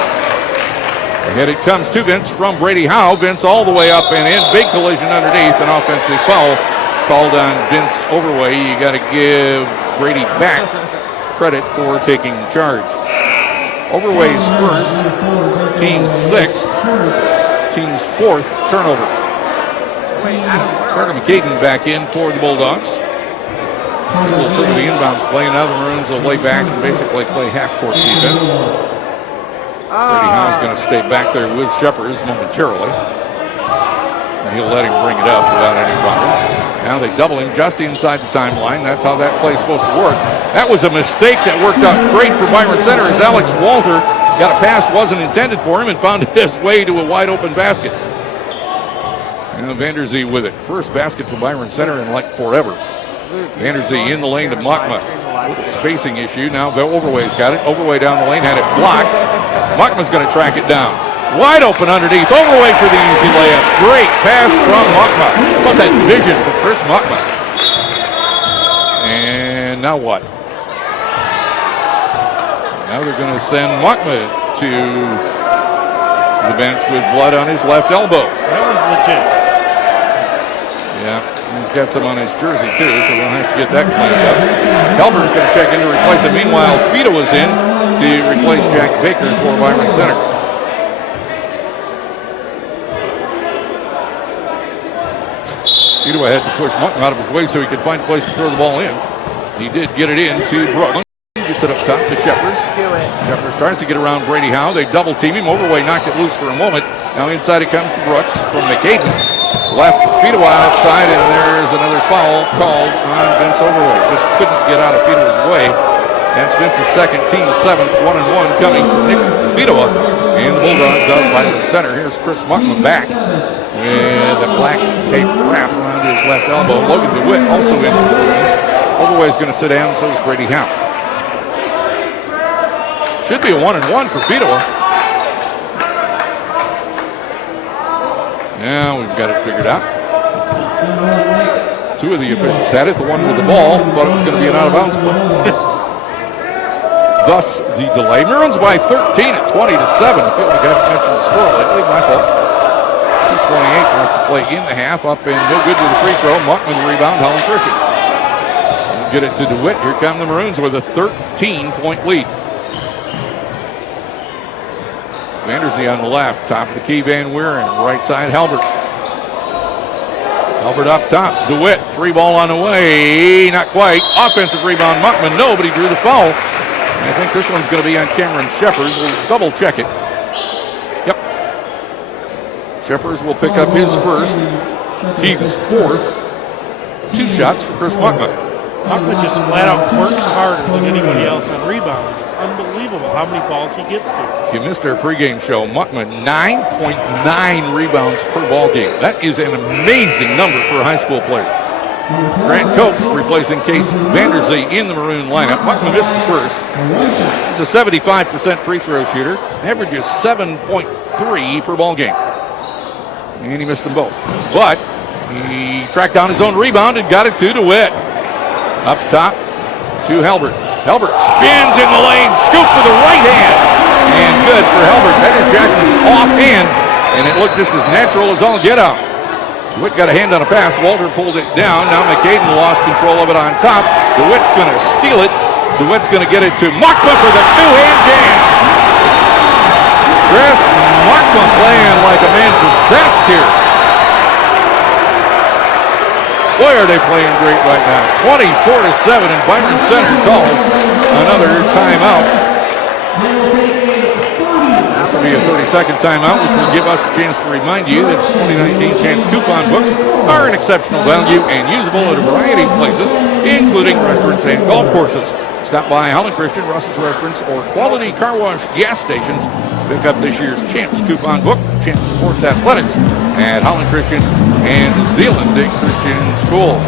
Ahead it comes to Vince from Brady Howe. Vince all the way up and in. Big collision underneath. An offensive foul called on Vince Overway. You got to give Brady back credit for taking the charge. Overway's first, team's sixth, team's fourth turnover. Carter McCaden back in for the Bulldogs. He will turn the inbounds play. Now the Maroons will lay back and basically play half-court defense. Brady Howe's going to stay back there with Shepard momentarily. And he'll let him bring it up without any problem. Now they double him just inside the timeline. That's how that play's supposed to work. That was a mistake that worked out great for Byron Center as Alex Walter got a pass wasn't intended for him and found his way to a wide open basket. And Vanderzee with it. First basket for Byron Center in like forever. Vanderzee in the lane to Machma. Spacing issue. Now Overway's got it. Overway down the lane, had it blocked. Machma's going to track it down. Wide open underneath. Overway for the easy layup. Great pass from Machma. Look at that vision for Chris Machma. And now what? Now they're going to send Machma to the bench with blood on his left elbow. That one's legit. Yeah, he's got some on his jersey too, so we'll have to get that cleaned up. Halbert's going to check in to replace him. Meanwhile, Fido is in to replace Jack Baker for Byron Center. Fido had to push Mutton out of his way so he could find a place to throw the ball in. He did get it in to Brooklyn. Gets it up top to Shepard. Shepard tries to get around Brady Howe. They double team him. Overway knocked it loose for a moment. Now inside it comes to Brooks from McCaden. Left Fido outside, and there's another foul called on Vince Overway. Just couldn't get out of Fido's way. That's Vince's second, team seventh, 1-1 coming from Nick Fido. And the Bulldogs up by the center. Here's Chris Mutton back with a black tape wrap around his left elbow. Logan DeWitt also in for the Bruins. Overway's going to sit down, so is Brady Howe. Should be a 1-1 for Fido. Now we've got it figured out. Two of the officials had it. The one with the ball thought it was going to be an out-of-bounds play. Thus, the delay. Maroons by 13 at 20-7. I feel like I haven't mentioned the score lately. My fault. 2:28 left to play in the half. Up and no good with the free throw. Muck with the rebound. Holland Christian. Get it to DeWitt. Here come the Maroons with a 13-point lead. Vanderzee on the left. Top of the key, Van Weeren. Right side, Halbert. Halbert up top. DeWitt, three ball on the way. Not quite. Offensive rebound, Muckman. No, but he drew the foul. I think this one's going to be on Cameron Shepard. We'll double check it. Yep. Shepard will pick up his first. Team's fourth. Two shots for Chris Muckman. Muckman just flat out works harder than anybody else on rebounding. It's unbelievable how many balls he gets to. If you missed our pregame show, Muckman 9.9 rebounds per ball game. That is an amazing number for a high school player. Grant Copes replacing Case Vanderzee in the Maroon lineup. Muckman missed the first. He's a 75% free throw shooter. Averages 7.3 per ball game. And he missed them both. But he tracked down his own rebound and got it to DeWitt. Up top to Halbert. Halbert spins in the lane, scoop with the right hand. And good for Halbert. Becker Jackson's offhand, and it looked just as natural as all get out. DeWitt got a hand on a pass. Walter pulled it down. Now McCaden lost control of it on top. DeWitt's going to steal it. DeWitt's going to get it to Machma for the two-hand jam. Chris Machma playing like a man possessed here. Boy, are they playing great right now. 24-7, and Byron Center calls another timeout. This will be a 30-second timeout, which will give us a chance to remind you that 2019 Chance coupon books are an exceptional value and usable at a variety of places, including restaurants and golf courses. Stop by Holland Christian, Russell's Restaurants, or Quality Car Wash gas stations. Pick up this year's Chance coupon book. Chance supports athletics at Holland Christian and Zeeland Christian Schools.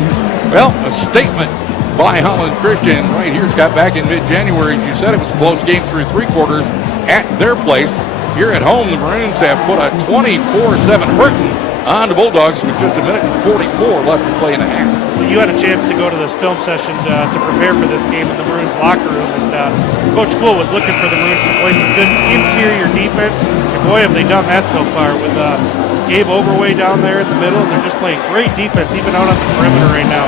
Well, a statement by Holland Christian. Right here's got back in mid-January. As you said, it was a close game through three quarters at their place. Here at home, the Maroons have put a 24-7 hurting on the Bulldogs with just a minute and 44 left to play in a half. Well, you had a chance to go to this film session to prepare for this game in the Maroons locker room, and Coach Cool was looking for the Maroons to play some good interior defense, and boy, have they done that so far with Gabe Overway down there in the middle, and they're just playing great defense even out on the perimeter right now.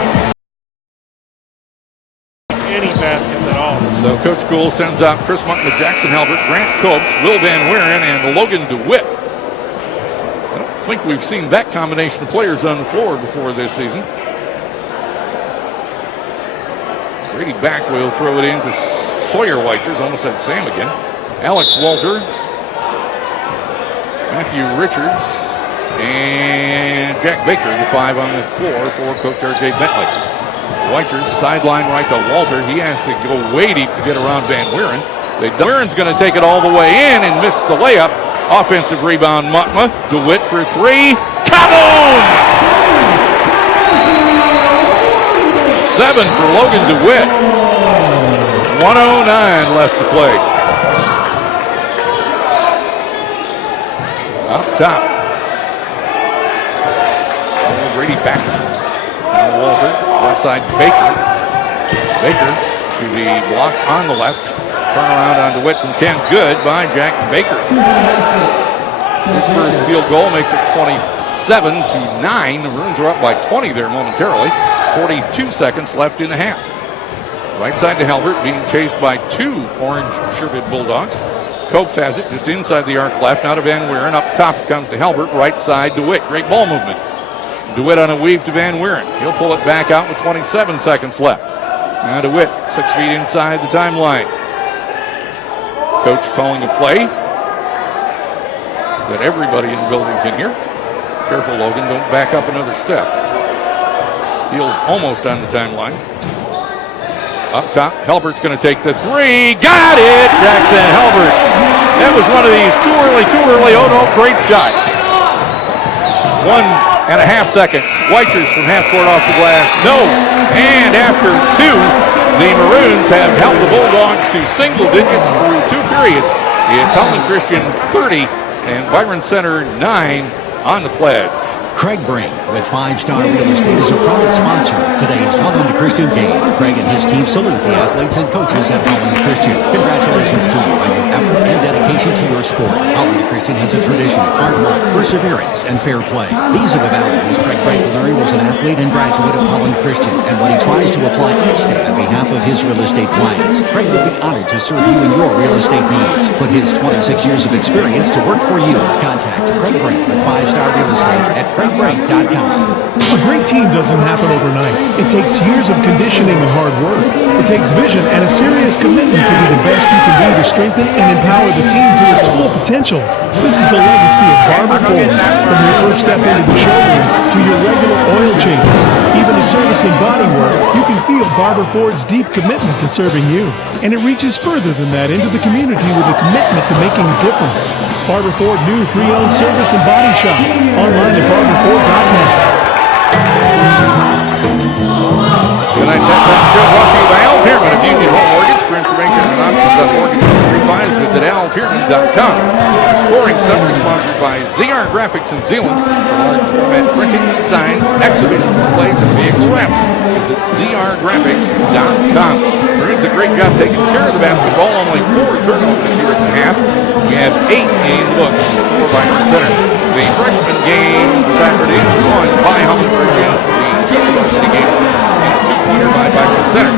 Any baskets at all. So Coach Cool sends out Chris Martin, Jackson Halbert, Grant Copes, Will Van Wieren, and Logan DeWitt. I don't think we've seen that combination of players on the floor before this season. Brady back will throw it into Sawyer Weichers, almost said Sam again. Alex Walter, Matthew Richards, and Jack Baker, the five on the floor for Coach R.J. Bentley. Weichers sideline right to Walter. He has to go way deep to get around Van Wieren. Wieren's going to take it all the way in and miss the layup. Offensive rebound, Mutma. DeWitt for three. Kaboom! 7 for Logan DeWitt. 1:09 left to play. Up top. Brady back. Walter, left side Baker. Baker to the block on the left. Turn around on DeWitt from 10. Good by Jack Baker. His first field goal makes it 27-9. The Maroons are up by 20 there momentarily. 42 seconds left in the half. Right side to Halbert, being chased by two orange-shirted Bulldogs. Copes has it just inside the arc left. Now to Van Wieren. Up top it comes to Halbert. Right side DeWitt. Great ball movement. DeWitt on a weave to Van Wieren. He'll pull it back out with 27 seconds left. Now DeWitt, 6 feet inside the timeline. Coach calling a play that everybody in the building can hear. Careful, Logan, don't back up another step. Heel's almost on the timeline. Up top, Halbert's going to take the three. Got it, Jackson Halbert. That was one of these too early. Oh no, great shot. 1.5 seconds. Weichers from half court off the glass. No. And after two, the Maroons have held the Bulldogs to single digits through 2 periods. It's Holland Christian 30 and Byron Center 9 on the pledge. Craig Brink with 5-Star Real Estate is a proud sponsor of today's Holland Christian game. Craig and his team salute the athletes and coaches at Holland Christian. Congratulations to you on your effort and dedication to your sport. Holland Christian has a tradition of hard work, perseverance, and fair play. These are the values Craig Brink learned as an athlete and graduate of Holland Christian, and what he tries to apply each day on behalf of his real estate clients. Craig would be honored to serve you in your real estate needs. Put his 26 years of experience to work for you. Contact Craig Brink with 5-Star Real Estate at CraigBrink.com. A great team doesn't happen overnight. It takes years of conditioning and hard work. It takes vision and a serious commitment to be the best you can be to strengthen and empower the team to its full potential. This is the legacy of Barber Ford. From your first step into the showroom to your regular oil changes, even to service and body work, you can feel Barber Ford's deep commitment to serving you. And it reaches further than that into the community with a commitment to making a difference. Barber Ford new pre-owned service and body shop. Online at barberford.net. Tonight's Halftime Show brought to you by Al Tierman of Union Home Mortgage. For information and options on mortgages and refis, visit altierman.com. Scoring Summary sponsored by ZR Graphics in Zeeland. For large format printing, signs, exhibition displays, and vehicle wraps, visit zrgraphics.com. Maroons a great job taking care of the basketball. Only 4 turnovers here at the half. We have 8 game looks for Byron Center. The freshman game this afternoon won by Holland Christian. The university game and a 2-pointer by Byron Center.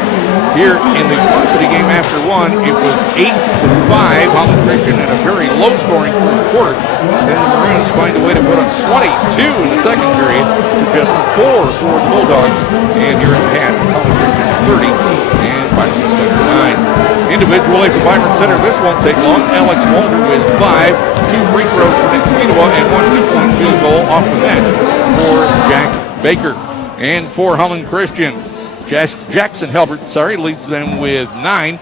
Here in the varsity game after one, it was 8-5. Holland Christian in a very low-scoring first quarter. Then the Maroons find a way to put up 22 in the second period to just 4 for the Bulldogs. And here at the half, it's Holland Christian 30 and Byron Center 9. Individually for Byron Center, this won't take long. Alex Walter with 5, 2 free throws for Nick Kinoa, and 1 2-point field goal off the bench for Jack Baker. And for Holland Christian, Jackson Halbert, leads them with 9.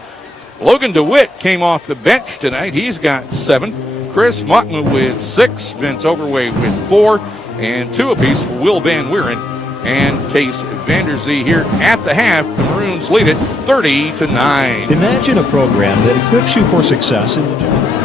Logan DeWitt came off the bench tonight. He's got 7. Chris Motma with 6. Vince Overway with 4. And 2 apiece for Will Van Wieren and Case Vanderzee here at the half. The Maroons lead it 30-9. Imagine a program that equips you for success in the job.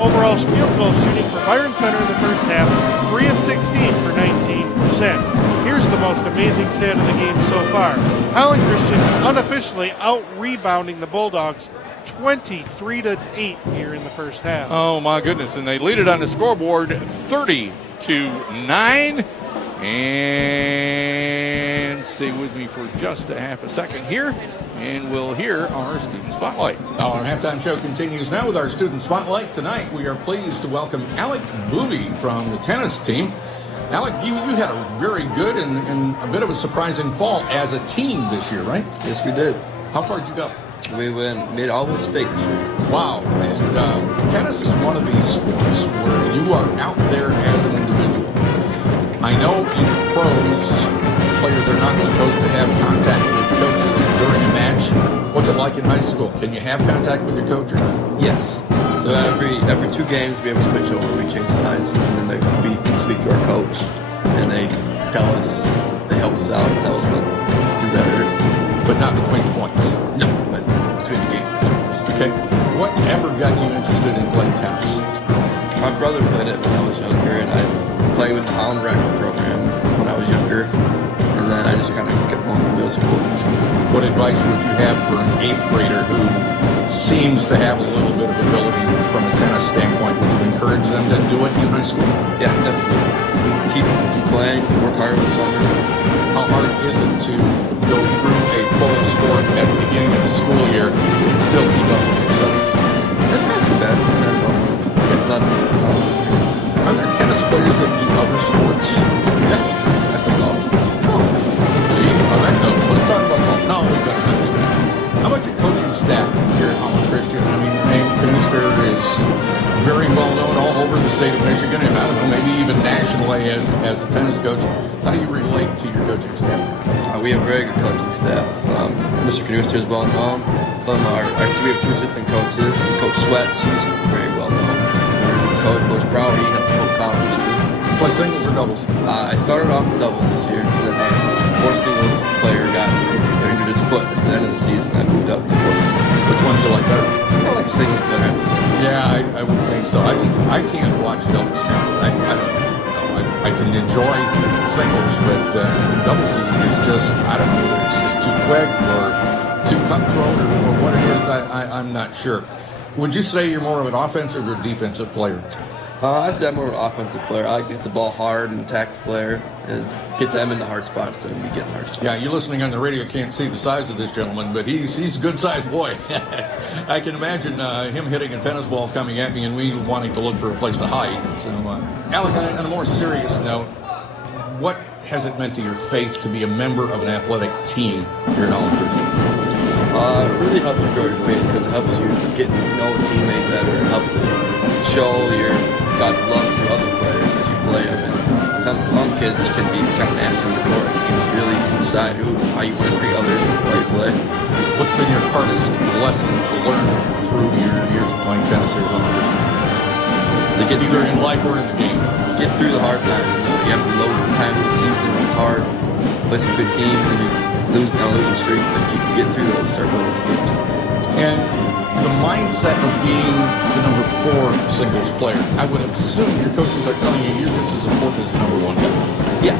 Overall field goal shooting for Byron Center in the first half, 3 of 16 for 19%. Here's the most amazing stat of the game so far. Highland Christian unofficially out-rebounding the Bulldogs 23-8 here in the first half. Oh, my goodness. And they lead it on the scoreboard 30-9. And stay with me for just a half a second here, and we'll hear our Student Spotlight. Our halftime show continues now with our Student Spotlight. Tonight, we are pleased to welcome Alec Booby from the tennis team. Alec, you had a very good and a bit of a surprising fall as a team this year, right? Yes, we did. How far did you go? We made all the state this year. Wow. And tennis is one of these sports where you are out there as an individual. I know in pros, players are not supposed to have contact with coaches during a match. What's it like in high school? Can you have contact with your coach or not? Yes. So every 2 games we have a switch over, we change sides, and then we can speak to our coach, and they tell us, they help us out and tell us what to do better. But not between points? No, but between the games. Okay. Whatever got you interested in playing tennis? My brother played it when I was younger, and I played with the Holland Rec program when I was younger, and then I just kind of kept going to middle school. What advice would you have for an 8th grader who seems to have a little bit of ability from a tennis standpoint? Would you encourage them to do it in high school? Yeah, definitely. Keep playing, work hard in the summer. How hard is it to go through a full sport at the beginning of the school year and still keep up with your studies? It's not too bad. Are there tennis players that do other sports? Yeah, I play golf. Oh, see how that goes. Let's talk about golf. No, we don't. How about your coaching staff here at Holland Christian? I mean, your name, Knutsberg, is very well known all over the state of Michigan, and I don't know, maybe even nationally as a tennis coach. How do you relate to your coaching staff? We have very good coaching staff. Mr. Knutsberg is well known. We have 2 assistant coaches. Coach Sweat, he's very well known. Coach Brow, he helped Hope College. Play singles or doubles? I started off with doubles this year, and then our 4 singles player injured his foot at the end of the season. I moved up to 4 singles. Which ones do you like better? I like singles better. Yeah, I would think so. I can't watch doubles tennis. I don't know. I can enjoy singles, but double season is just, I don't know whether it's just too quick or too cutthroat or what it is. I'm not sure. Would you say you're more of an offensive or defensive player? I'd say I'm more of an offensive player. I like to hit the ball hard and attack the player and get them in the hard spot instead of me getting the hard spot. Yeah, you listening on the radio can't see the size of this gentleman, but he's a good-sized boy. I can imagine him hitting a tennis ball coming at me and me wanting to look for a place to hide. So, Alec, on a more serious note, what has it meant to your faith to be a member of an athletic team here at Holland Christian? It really helps you grow your faith because it helps you get to know a teammate better and help to show your God's love to other players as you play them. And some kids can be kind of nasty on the court. You can really decide how you want to treat others while you play. What's been your hardest lesson to learn through your years of playing tennis here? To get either in life or in the game. Get through the hard times. You have to load time of the season. It's hard. Play some good teams and you lose on a losing streak, but you get through those, start winning those games. And the mindset of being the number 4 singles player, I would assume your coaches are telling you you're just as important as the number 1 guy. Yeah.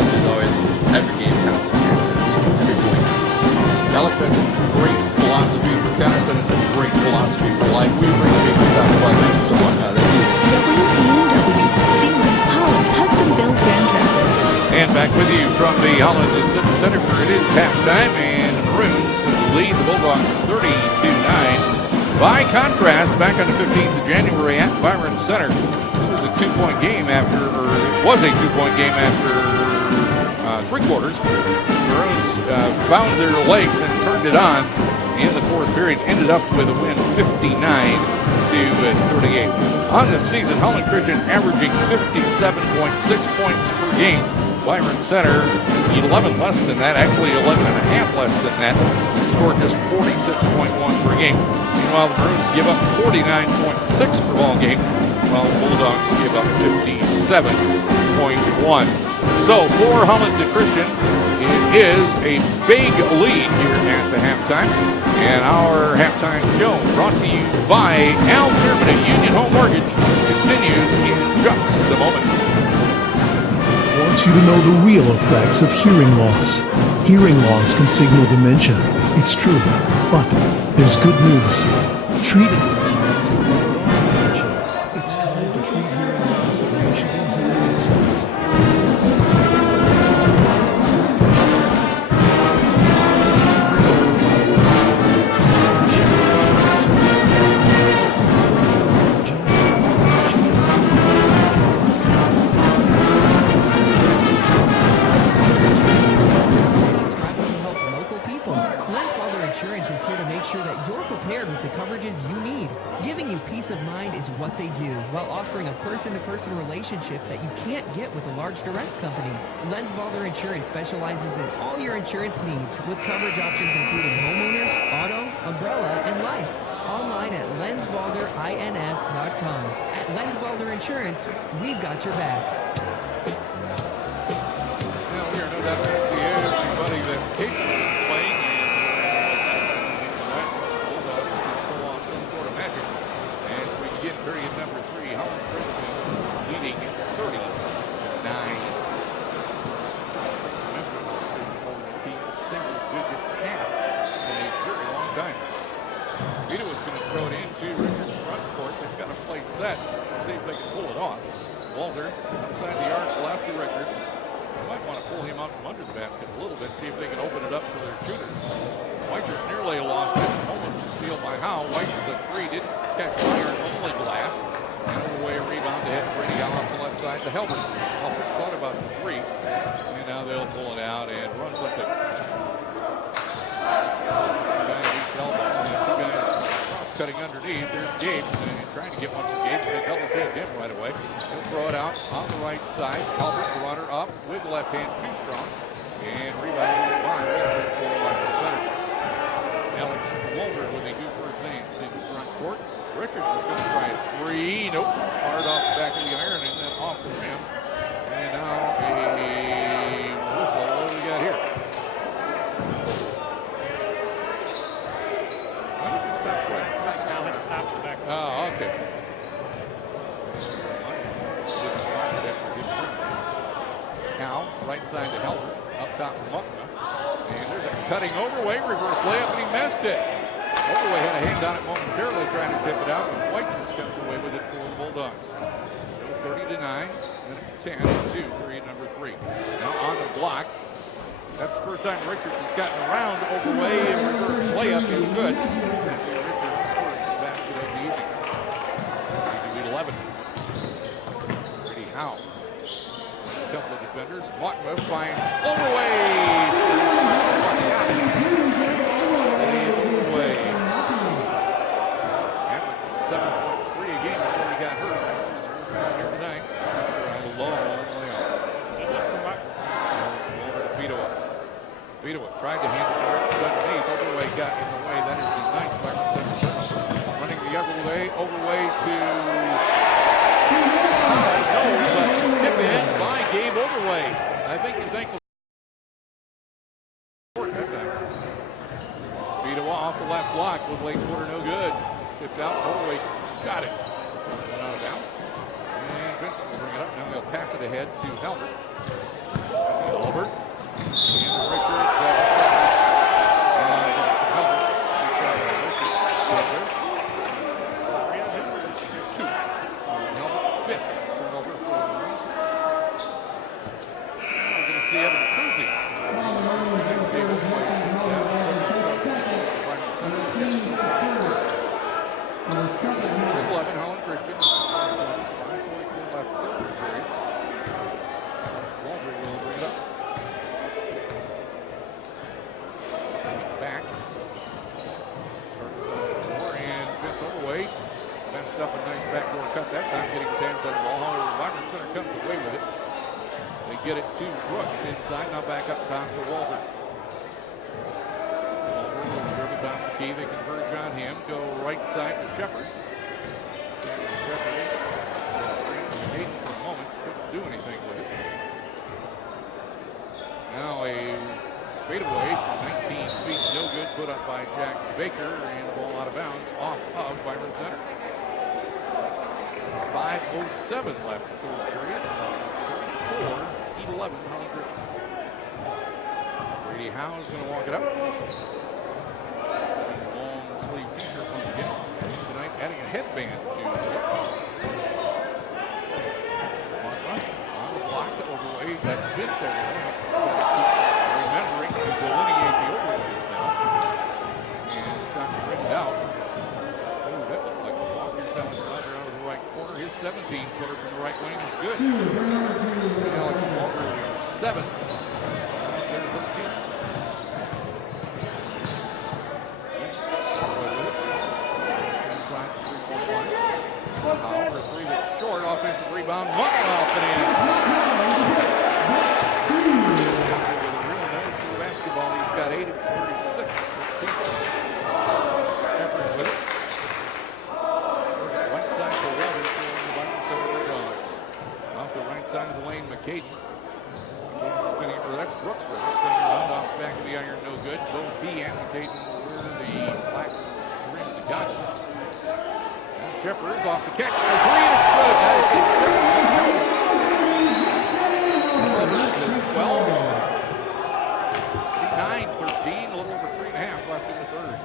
Coaches always, every game counts when you're in tennis. Every point counts. Alec, that's a great philosophy for tennis, and it's a great philosophy for life. We appreciate your time. Thank you so much. WPNW, Zeeland, Holland, Hudsonville, Grand Rapids. And back with you from the Holland Civic Center where it is halftime, and the Maroons lead the Bulldogs 32-9. By contrast, back on the 15th of January at Byron Center, this was a 2-point game after, or it was a 2-point game after 3 quarters. The Maroons found their legs and turned it on in the 4th period, ended up with a win 59-38. On this season, Holland Christian averaging 57.6 points per game. Byron Center, 11 less than that, actually 11.5 less than that. They scored just 46.1 per game. Meanwhile, the Maroons give up 49.6 per ball game, while the Bulldogs give up 57.1. So for Holland Christian, it is a big lead here at the halftime. And our halftime show, brought to you by Al Tierman at Union Home Mortgage, continues in just a moment. I want you to know the real effects of hearing loss. Hearing loss can signal dementia. It's true, but there's good news. Treat it. It's time to treat hearing loss at Michigan Hearing Experts. Is here to make sure that you're prepared with the coverages you need. Giving you peace of mind is what they do, while offering a person-to-person relationship that you can't get with a large direct company. Lensbalder Insurance specializes in all your insurance needs, with coverage options including homeowners, auto, umbrella, and life. Online at lensbalderins.com. At Lensbalder Insurance, we've got your back. Now, we are no doubt going to see everybody that capable of playing. Period number 3, Holland Christian leading 39. Holding the team a single-digit half in a very long time. Vito is going to throw it into Richards' front court. They've got a play set. Let's see if they can pull it off. Walter outside the arc left to Richards. They might want to pull him out from under the basket a little bit, see if they can open it up for their shooters. Weicher's nearly lost it. Almost a steal by Howe. Weicher's a 3, didn't catch iron, only glass. And away a rebound to hit Brady out off the left side to Helbert. Helbert thought about the 3. And now they'll pull it out and run something. Two guys cross-cutting underneath. There's Gabe. And trying to get one from Gabe. They double-take him right away. He'll throw it out on the right side. Helbert, the runner up with the left hand, too strong. And rebound by Richards for left center. Alex Walter with a good first name in the front court. Richards is going to try a 3. Nope. Hard off the back of the iron and then off the rim. And now a whistle. What do we got here? Why did we stop quick? Now at the top of the back. Oh, okay. Now, right side to Helper. Up top to Muckna. And there's a cutting overway, reverse layup, and he missed it. Overway had a hand on it momentarily, trying to tip it out, but Whitehurst comes away with it for the Bulldogs. Still 30-9, minute 10, 2, period number 3. Now on the block. That's the first time Richards has gotten around Overway and reverse layup. It was good. Richards' first basket of the evening. 3-11. Brady Howe. A couple of defenders. Muckna finds Overway. Vito tried to hand it underneath. Overway got in the way. That is the 9th Byron Center turnover. Running the other way. Overway to... No, but tip in by Gabe Overway. I think his ankle... that time. Vito off the left block with late quarter, no good. Tipped out. Overway got it. Went out of bounds. And Vince will bring it up. Now he'll pass it ahead to Halbert. Halbert. And Richards. Two. Halbert, 5th turnover for the Maroons. Now we're going to see Evan Cruzy. Holland Christian. 5:44 left third period. Waldron will bring it up. Back. Starts on the floor and Vince Overway messed up a nice backdoor cut that time, getting his hands on the ball. However, Byron Center comes away with it. They get it to Brooks inside. Now back up top to Waldron. Waldron will dribble down the key. They converge on him. Go right side to Shepherds. Shepherds straight for a moment. Couldn't do anything with it. Now a fadeaway from 19 feet. No good. Put up by Jack Baker. And the ball out of bounds off of Byron Center. 5:07 left third period. 4-11 Holland Christian. Brady Howe is going to walk it up. Long sleeve t-shirt once again. Tonight adding a headband to it. On the block to Overway. That's Vince Overway. Got to keep remembering to delineate the overways now. And shot rimmed out. Oh, that looked like a walk. Here's Alex Walker out of the right corner. His 17-footer from the right wing is good. Alex Walker with 7. However, 3 that's short. Offensive rebound. Mutton off and in. With a real nose for the basketball. He's got 8. It's 36. Shepherds with it. Right side for Walter for the Byron Center Bulldogs. Off the right side of the lane, McCaden. Spinning it, that's Brooks right. Spinning around off the back of the iron, no good. Both he and McCaden wear the black rimmed goggles. Shepherds off the catch for 3, and it's good. That is it. Shepherds 12. 9-13, a little over 3.5 left in the third.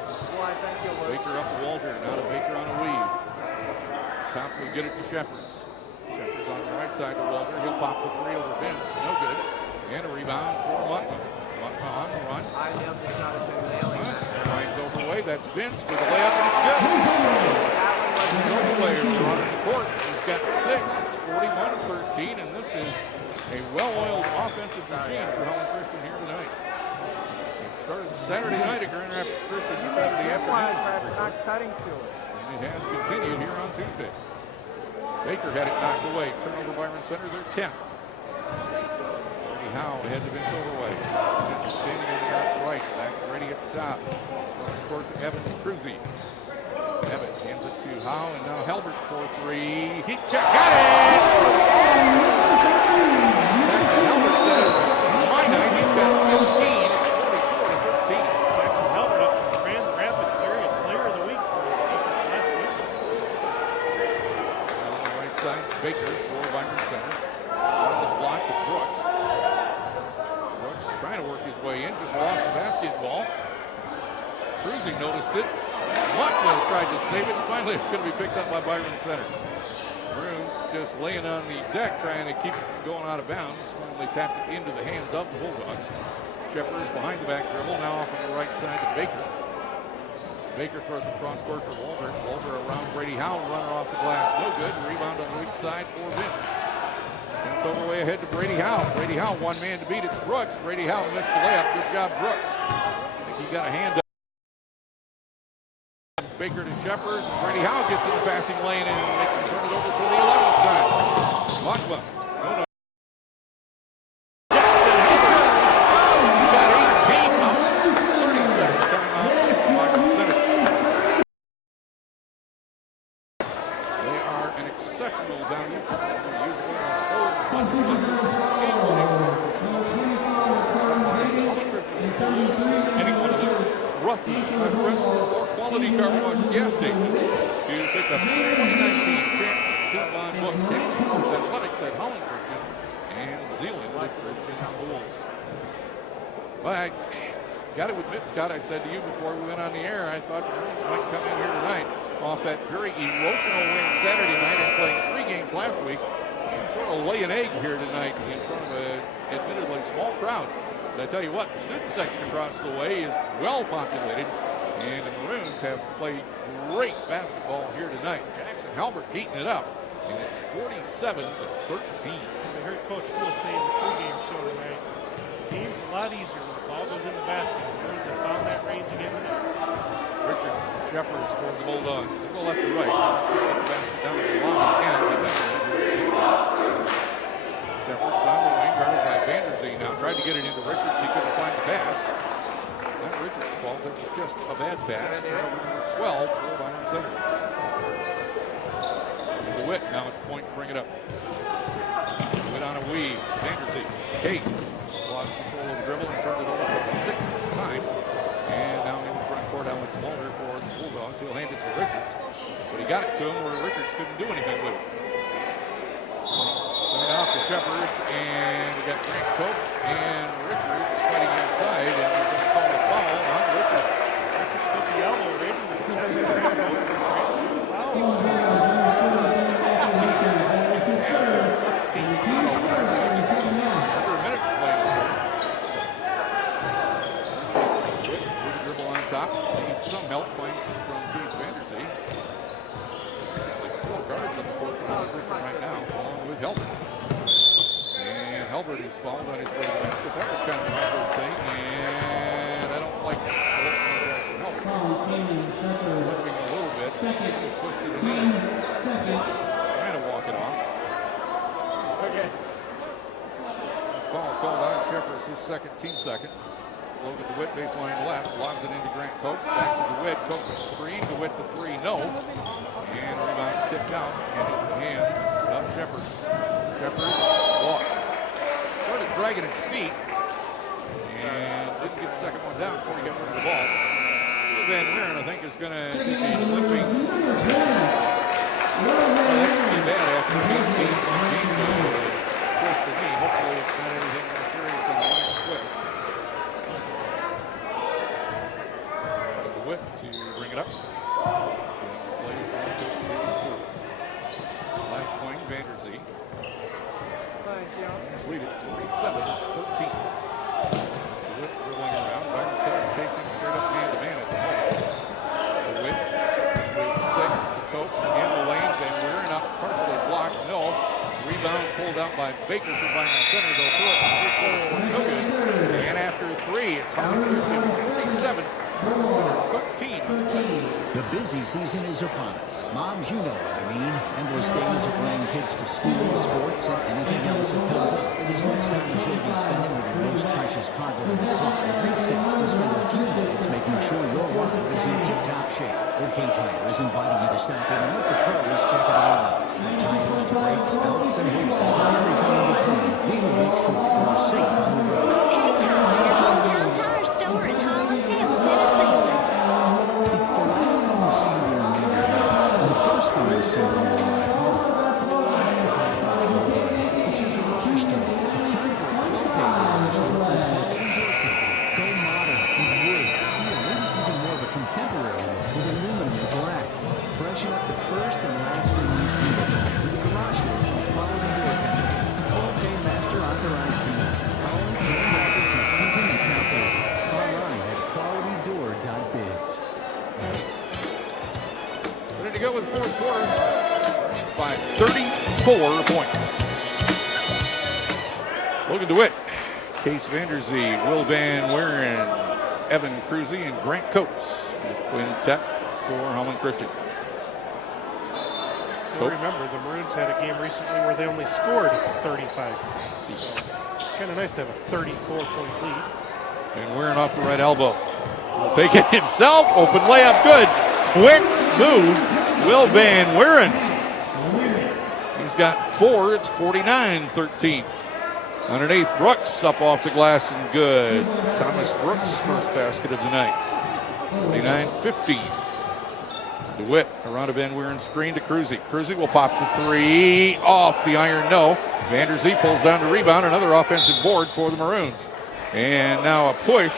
Baker up to Walter, now to Baker on a weave. Top will get it to Shepherds. Shepherds on the right side to Walter. He'll pop the 3 over Vince, no good. And a rebound for Mutton. Mutton on the run. I nailed the shot at nailing that. Ryan's overway. That's Vince with a layup, and it's good. Overway running the court. He's got 6. It's 41-13, and this is a well-oiled offensive machine for Holland Christian here tonight. It started Saturday night at Grand Rapids Christian. Saturday afternoon. Not cutting to it. And it has continued here on Tuesday. Baker had it knocked away. Turnover Byron Center, their 10th. Brady Howe ahead to Vince Overway. Standing in the arc right. Back Brady at the top. Scored to Evan Cruzy. Evan hands it to Howe, and now Halbert for 3. Heat check, got it! Halbert says, this is my night. He's got 15. It's 44-13. Jackson Halbert up in the Grand Rapids area player of the week for his efforts last week. On the right side, Baker for Byron Center. On the block of Brooks. Brooks trying to work his way in, just lost the basketball. Cruising noticed it. Muckville tried to save it, and finally it's going to be picked up by Byron Center. Maroons just laying on the deck, trying to keep it from going out of bounds. Finally tapped it into the hands of the Bulldogs. Shepherds behind the back dribble, now off on the right side to Baker. Baker throws the cross court for Walter. Walter around Brady Howe, runner off the glass, no good. Rebound on the weak side for Vince. Vince Overway ahead to Brady Howe. Brady Howe, one man to beat, it's Brooks. Brady Howe missed the layup, good job Brooks. I think he got a hand up. Baker to Shepherds, and Brady Howe gets in the passing lane and makes him turn it over for the 11th time. Lockman. No. Jackson got 18 Princeton for Quality Car Wash gas stations to pick up 2019 Champs Coupon Book. Champs Sports Athletics at Holland Christian and Zeeland Christian Schools. But got to admit, Scott, I said to you before we went on the air, I thought the Bruins might come in here tonight off that very emotional win Saturday night and playing 3 games last week. And sort of lay an egg here tonight in front of an admittedly small crowd. But I tell you what, the student section across the way is well populated, and the Maroons have played great basketball here tonight. Jackson Halbert heating it up, and it's 47-13. I heard Coach Poole say in the pregame show tonight, the game's a lot easier when the ball goes in the basket. The Maroons have found that range again tonight. Richards, the Shepherds for the Bulldogs. They go left to right. Shoot the basket down to the line again. Shepherds on the wing, guarded by Vanderzee now. Tried to get it into Richards. He couldn't find the pass. Not Richards' fault. That was just a bad pass. Turnover number 12 for Byron Center. DeWitt now at the point to bring it up. DeWitt on a weave. Vanderzee. Case lost control of the dribble and turned it over for the 6th time. And now in the front court, Alex Mulder for the Bulldogs. He'll hand it to Richards. But he got it to him where Richards couldn't do anything with it. Sending off to Shepherds, and we got Grant Copes and Richards fighting inside, and we're going to call a foul on Richards. Richards put the elbow right in the chest of Grant Copes. Top, needs some help playing some from Case Vanderzee. Like 4 guards on the court for Richard right now, along with Helbert. And Helbert is fouled on his way to the basket. That was kind of an awkward thing, and I don't like Jackson Helbert. Looking a little bit, twisted it in, trying to walk it off. Okay. Foul called on Shepherds, his team second. Logan DeWitt, baseline left, lobs it into Grant Copes, back to DeWitt, Copes screen, DeWitt the 3, no. And rebound tipped out, and in the hands of Shepherds. Shepherds walked. Started dragging his feet, and didn't get the second one down before he got rid of the ball. Van Wieren, I think, is going to take a limping. That's too bad after 18 twist the knee. Hopefully it's not anything more serious than a minor twist. DeWitt to bring it up. Play from Coach left wing, Vanderzee. Lead it 47-13. DeWitt dribbling around. Byron Center chasing straight up man-to-man at the moment. DeWitt with 6 to Copes in the lane. Van Wieren up partially blocked. No. Rebound pulled out by Baker for Byron Center. They'll throw it to Good. And after 3, it's 147. Center 13. The busy season is upon us. Moms, you know what I mean. Endless days of running kids to school, sports, and anything else that comes up. With as much time as you'll be spending with your most precious cargo in the car, it makes sense to spend a few minutes making sure your ride is in tip-top shape. OK Tire is inviting you to stop in and let the pros check it all out. From tires to brakes, belts, and hoses, and everything in between, we will make sure you're safe on the road. OK Tire, your hometown tire store in Holland, Hamilton, and Zeeland. It's the last thing you see when you leave your house, and the first thing you see when you arrive home. It's your garage door. It's time for a Clopay garage door from Go modern with wood, steel, maybe even more of a contemporary look with aluminum and glass. Freshen up the first and last thing you see with a garage door from Quality Door Company. Clopay Master Authorized Dealer. Holland, Grand Rapids, Muskegon, and South Haven. Online at qualitydoor.biz. Ready to go with the 4th quarter by 34 points. Logan DeWitt, Case Vanderzee, Will Van Wieren, Evan Cruzy, and Grant Copes. Quintet for Holland Christian. So remember, the Maroons had a game recently where they only scored 35 points. So it's kind of nice to have a 34-point lead. And Wieren off the right elbow. Will take it himself. Open layup, good. Quick move, Will Van Wieren. He's got 4. It's 49-13. Underneath, Brooks up off the glass and good. Thomas Brooks' first basket of the night. 49-50. DeWitt around a Van Wieren screen to Cruzy. Cruzy will pop the three off the iron, no. Vanderzee pulls down to rebound, another offensive board for the Maroons. And now a push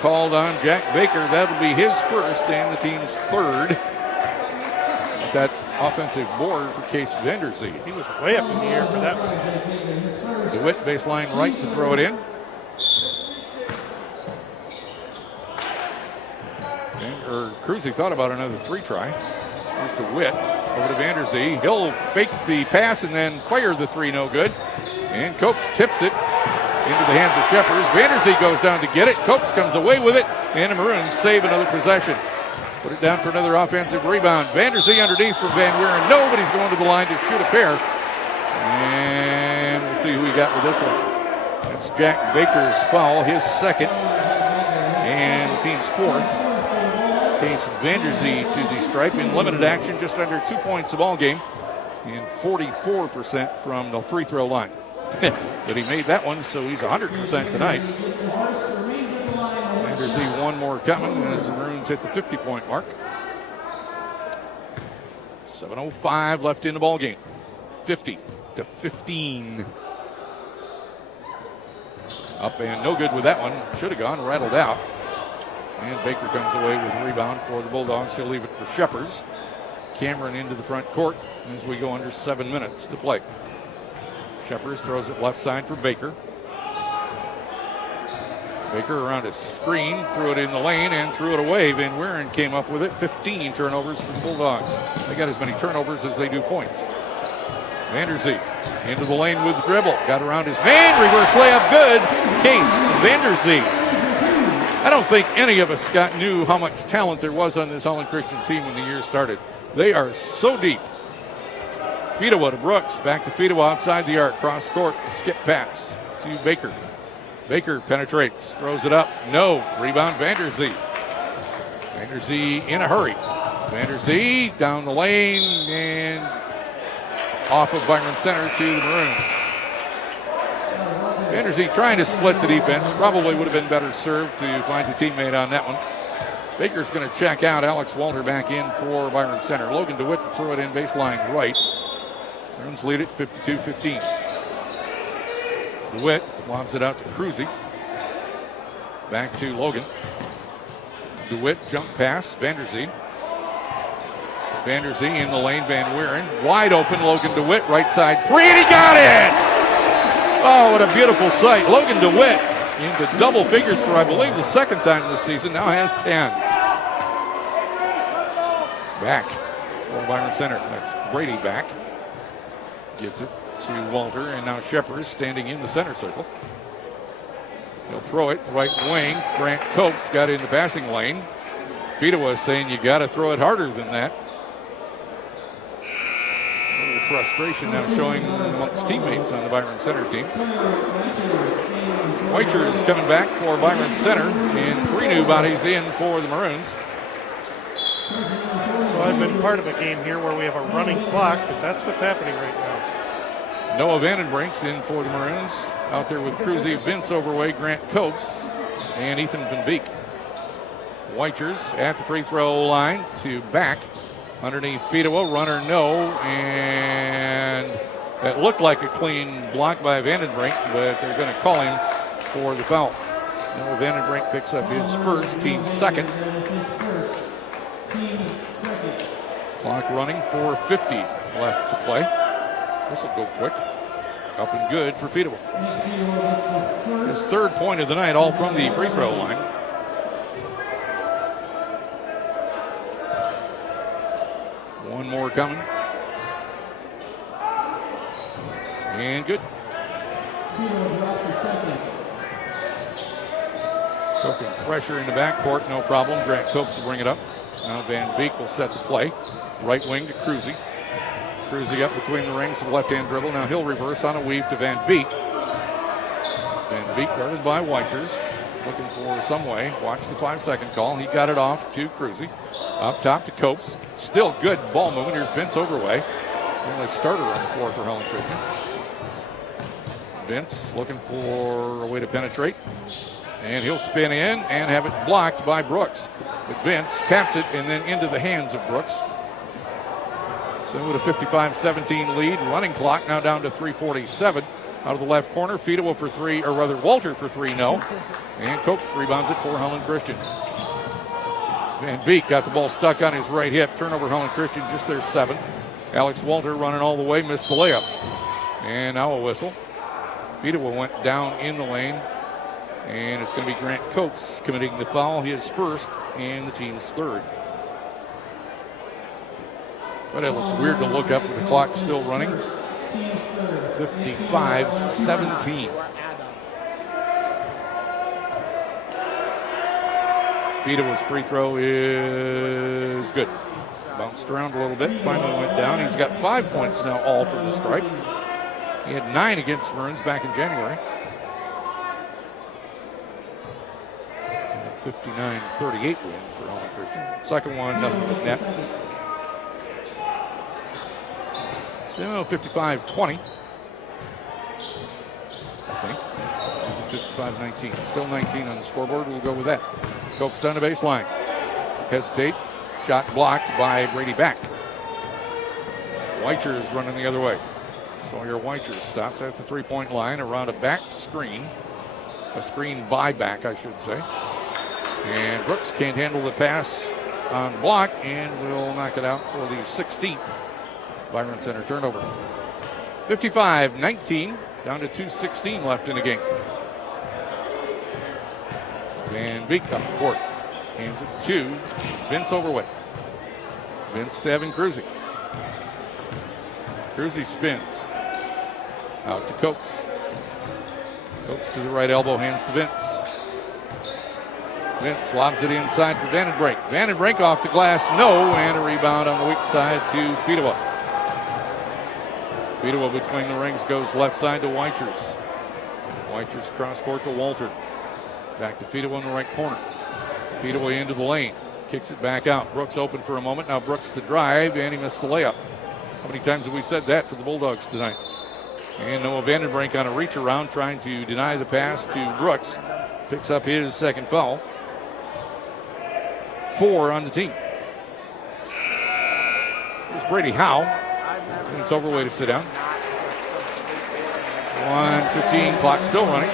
called on Jack Baker. That'll be his first and the team's third. That offensive board for Case Vanderzee. He was way up in the air for that one. DeWitt baseline right to throw it in. Cruzy thought about another three try. Here's DeWitt over to Vanderzee. He'll fake the pass and then fire the three, no good. And Copes tips it into the hands of Shepard. Vanderzee goes down to get it. Copes comes away with it, and the Maroons save another possession. Put it down for another offensive rebound. Vanderzee underneath from Van Wieren. Nobody's going to the line to shoot a pair. And we'll see who we got with this one. That's Jack Baker's foul, his second, and the team's fourth. Case Vanderzee to the stripe in limited action, just under 2 points a ball game, and 44% from the free throw line. But he made that one, so he's 100% tonight. Vanderzee one more coming as the Maroons hit the 50-point mark. 7:05 left in the ball game. 50-15. Up and no good with that one. Should have gone, rattled out. And Baker comes away with a rebound for the Bulldogs. He'll leave it for Shepard. Cameron into the front court as we go under 7 minutes to play. Shepard throws it left side for Baker. Baker around a screen, threw it in the lane and threw it away. Van Wieren came up with it. 15 turnovers for the Bulldogs. They got as many turnovers as they do points. Vanderzee into the lane with the dribble. Got around his man. Reverse layup good. Case Vanderzee. I don't think any of us, Scott, knew how much talent there was on this Holland Christian team when the year started. They are so deep. Fedewa to Brooks. Back to Fedewa outside the arc. Cross court. Skip pass to Baker. Baker penetrates. Throws it up. No. Rebound Vanderzee. Vanderzee in a hurry. Vanderzee down the lane and off of Byron Center to the Maroons. Vanderzee trying to split the defense. Probably would have been better served to find a teammate on that one. Baker's going to check out. Alex Walter back in for Byron Center. Logan DeWitt to throw it in baseline right. Maroons lead it 52-15. DeWitt lobs it out to Cruzy. Back to Logan. DeWitt jump pass. Vanderzee. Vanderzee in the lane. Van Wieren wide open. Logan DeWitt right side three, and he got it! Oh, what a beautiful sight. Logan DeWitt into double figures for, I believe, the second time this season. Now has 10. Back for Byron Center. That's Brady back. Gets it to Walter, and now Shepard standing in the center circle. He'll throw it right wing. Grant Copes got in the passing lane. Fedewa saying you got to throw it harder than that. A little frustration now showing amongst teammates on the Byron Center team. Weicher is coming back for Byron Center, and 3 new bodies in for the Maroons. So I've been part of a game here where we have a running clock, but that's what's happening right now. Noah Vandenbrink's in for the Maroons. Out there with Cruzy, Vince Overway, Grant Copes, and Ethan Van Beek. Weichers at the free throw line to back. Underneath Fedewa, runner no, and that looked like a clean block by Vandenbrink, but they're going to call him for the foul. Noah Vandenbrink picks up his first, team second. Clock running, 4:50 left to play. This will go quick. Up and good for Fedewa. His third point of the night, all from the free throw line. One more coming. And good. Choking pressure in the backcourt, no problem. Grant Copes will bring it up. Now Van Beek will set the play. Right wing to Cruzy. Cruzy up between the rings, the left-hand dribble. Now he'll reverse on a weave to Van Beek. Van Beek guarded by Weichers. Looking for some way. Watch the 5-second call. He got it off to Cruzy. Up top to Copes. Still good ball movement. Here's Vince Overway. Only starter on the floor for Holland Christian. Vince looking for a way to penetrate. And he'll spin in and have it blocked by Brooks. But Vince taps it and then into the hands of Brooks. So with a 55-17 lead, running clock now down to 3:47. Out of the left corner, Fedewa for three, or rather Walter for three, no. And Copes rebounds it for Holland Christian. Van Beek got the ball stuck on his right hip. Turnover Holland Christian, just their seventh. Alex Walter running all the way, missed the layup. And now a whistle. Fedewa went down in the lane. And it's going to be Grant Copes committing the foul, his first and the team's third. But it looks weird to look up with the clock still running. 55-17. Fedewa's free throw is good. Bounced around a little bit, finally went down. He's got 5 points now, all from the stripe. He had 9 against the Maroons back in January. 59-38 win for Holland Christian. Second one, nothing but net. So 55-20. I think. 55-19. Still 19 on the scoreboard. We'll go with that. Copes down the baseline. Hesitate. Shot blocked by Brady Back. Weicher is running the other way. Sawyer Weicher stops at the three-point line around a back screen. A screen by Back, I should say. And Brooks can't handle the pass on the block and will knock it out for the 16th Byron Center turnover. 55-19, down to 2:16 left in the game. Van Beek up the court. Hands it to Vince Overweight. Vince to Evan Cruzy. Cruzy spins. Out to Copes. Copes to the right elbow, hands to Vince. Vince lobs it inside for Vandenbrink. Vandenbrink off the glass, no, and a rebound on the weak side to Fedewa. Fedewa between the rings goes left side to Weichers. Weichers cross court to Walter. Back to Fedewa in the right corner. Fedewa into the lane. Kicks it back out. Brooks open for a moment. Now Brooks the drive, and he missed the layup. How many times have we said that for the Bulldogs tonight? And Noah Vandenbrink on a reach around trying to deny the pass to Brooks. Picks up his second foul. 4 on the team. Here's Brady Howe. And it's Overway to sit down. 1:15, clock still running.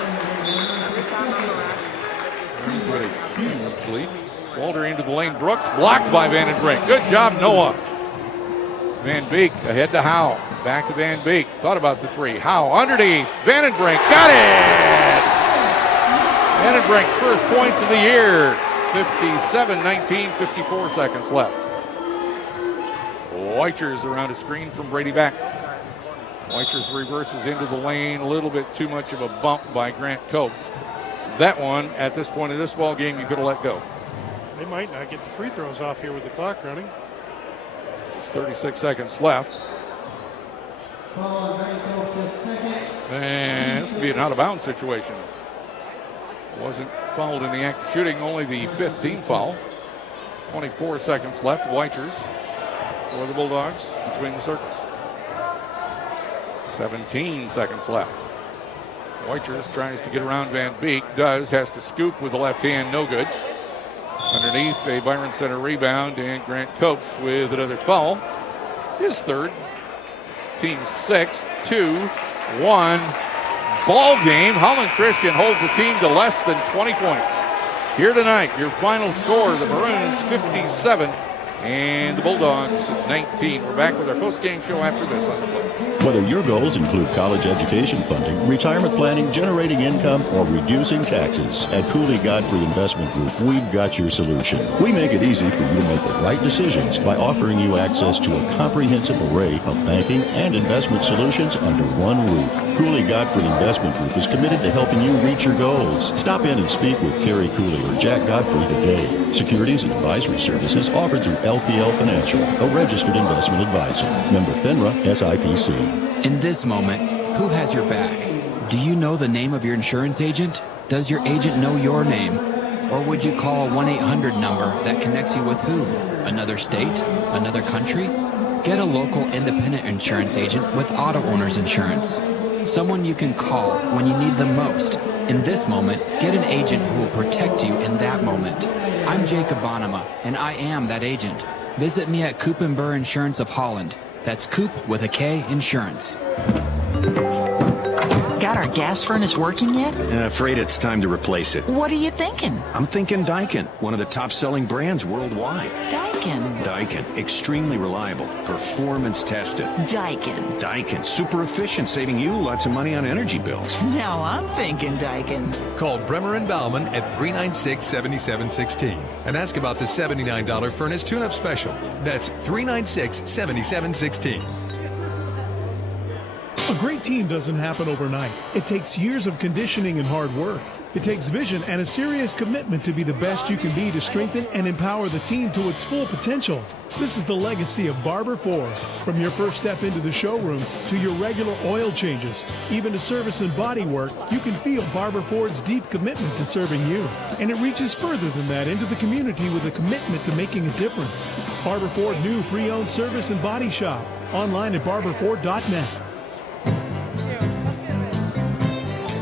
He's with a huge lead. Walter into the lane. Brooks blocked by Vandenbrink. Good job, Noah. Van Beek ahead to Howe. Back to Van Beek. Thought about the three. Howe underneath. Vandenbrink got it! Vandenbrink's first points of the year. 57-19, 54 seconds left. Weichers around a screen from Brady Back. Weichers reverses into the lane. A little bit too much of a bump by Grant Copes. That one, at this point of this ball game, you could have let go. They might not get the free throws off here with the clock running. It's 36 seconds left. And this could be an out-of-bounds situation. Wasn't fouled in the act of shooting, only the 5th team foul. 24 seconds left. Weichers for the Bulldogs between the circles. 17 seconds left. Weichers tries to get around Van Beek, has to scoop with the left hand, no good. Underneath, a Byron Center rebound, and Grant Copes with another foul. His third. Team 6-2-1 ball game. Holland Christian holds the team to less than 20 points. Here tonight, your final score, the Maroons 57 and the Bulldogs 19. We're back with our post-game show after this on the Blitz. Whether your goals include college education funding, retirement planning, generating income, or reducing taxes, at Cooley Godfrey Investment Group, we've got your solution. We make it easy for you to make the right decisions by offering you access to a comprehensive array of banking and investment solutions under one roof. Cooley Godfrey Investment Group is committed to helping you reach your goals. Stop in and speak with Kerry Cooley or Jack Godfrey today. Securities and advisory services offered through LPL Financial, a registered investment advisor. Member FINRA, SIPC. In this moment, who has your back? Do you know the name of your insurance agent? Does your agent know your name? Or would you call a 1-800 number that connects you with who? Another state? Another country? Get a local independent insurance agent with Auto Owners Insurance. Someone you can call when you need them most. In this moment, get an agent who will protect you in that moment. I'm Jacob Bonema, and I am that agent. Visit me at Koop & Burr Insurance of Holland. That's Koop with a K Insurance. Got our gas furnace working yet? Afraid it's time to replace it. What are you thinking? I'm thinking Daikin, one of the top-selling brands worldwide. Daikin. Daikin, extremely reliable, performance tested. Daikin. Daikin, super efficient, saving you lots of money on energy bills. Now I'm thinking Daikin. Call Bremer and Bauman at 396-7716 and ask about the $79 furnace tune-up special. That's 396-7716. A great team doesn't happen overnight. It takes years of conditioning and hard work. It takes vision and a serious commitment to be the best you can be to strengthen and empower the team to its full potential. This is the legacy of Barber Ford. From your first step into the showroom to your regular oil changes, even to service and body work, you can feel Barber Ford's deep commitment to serving you. And it reaches further than that into the community with a commitment to making a difference. Barber Ford new pre-owned service and body shop. Online at barberford.net.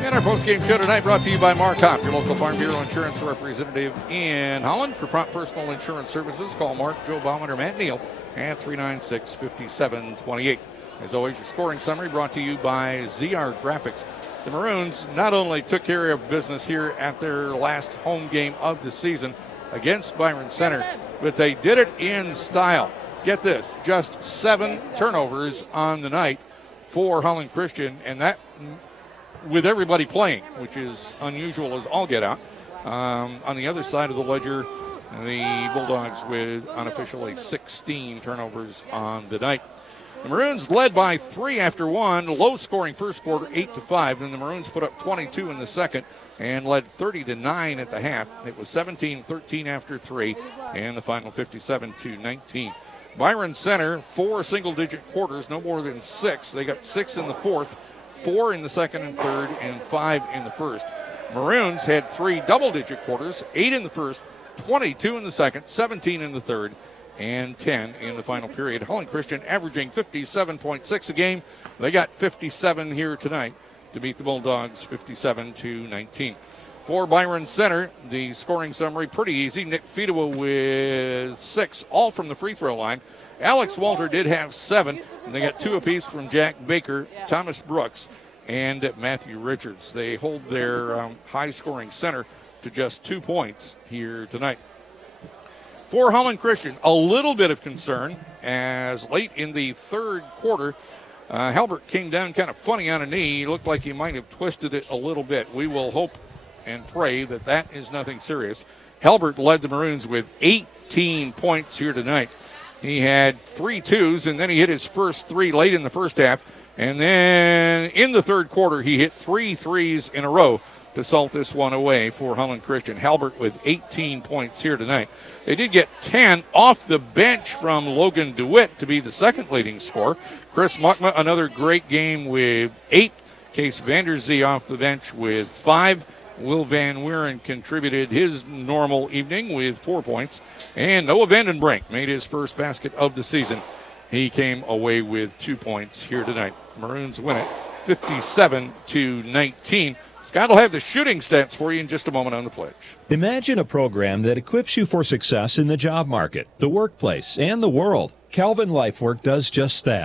And our post-game show tonight brought to you by Mark Hopp, your local Farm Bureau insurance representative in Holland. For prompt personal insurance services, call Mark, Joe Bauman, or Matt Neal at 396-5728. As always, your scoring summary brought to you by ZR Graphics. The Maroons not only took care of business here at their last home game of the season against Byron Center, but they did it in style. Get this, just 7 turnovers on the night for Holland Christian, and that with everybody playing, which is unusual as all get out. On the other side of the ledger, the Bulldogs with unofficially 16 turnovers on the night. The Maroons led by 3 after 1, low-scoring first quarter, 8-5. Then the Maroons put up 22 in the second and led 30-9 at the half. It was 17-13 after 3, and the final 57-19. Byron Center, 4 single-digit quarters, no more than 6. They got 6 in the fourth, 4 in the second and third, and 5 in the first. Maroons had 3 double-digit quarters, 8 in the first, 22 in the second, 17 in the third, and 10 in the final period. Holland Christian averaging 57.6 a game. They got 57 here tonight to beat the Bulldogs 57-19. For Byron Center, the scoring summary pretty easy. Nick Fedewa with 6, all from the free throw line. Alex Walter did have 7, and they got 2 apiece from Jack Baker, Thomas Brooks, and Matthew Richards. They hold their high-scoring center to just 2 points here tonight. For Holland Christian, a little bit of concern as late in the third quarter, Halbert came down kind of funny on a knee. He looked like he might have twisted it a little bit. We will hope and pray that that is nothing serious. Halbert led the Maroons with 18 points here tonight. He had 3 twos, and then he hit his first 3 late in the first half. And then in the third quarter, he hit 3 threes in a row to salt this one away for Holland Christian. Halbert with 18 points here tonight. They did get 10 off the bench from Logan DeWitt to be the second leading scorer. Chris Muckma, another great game with 8. Case Vanderzee off the bench with 5. Will Van Wieren contributed his normal evening with 4 points. And Noah Vandenbrink made his first basket of the season. He came away with 2 points here tonight. Maroons win it 57-19. Scott will have the shooting stats for you in just a moment on the pledge. Imagine a program that equips you for success in the job market, the workplace, and the world. Calvin Lifework does just that.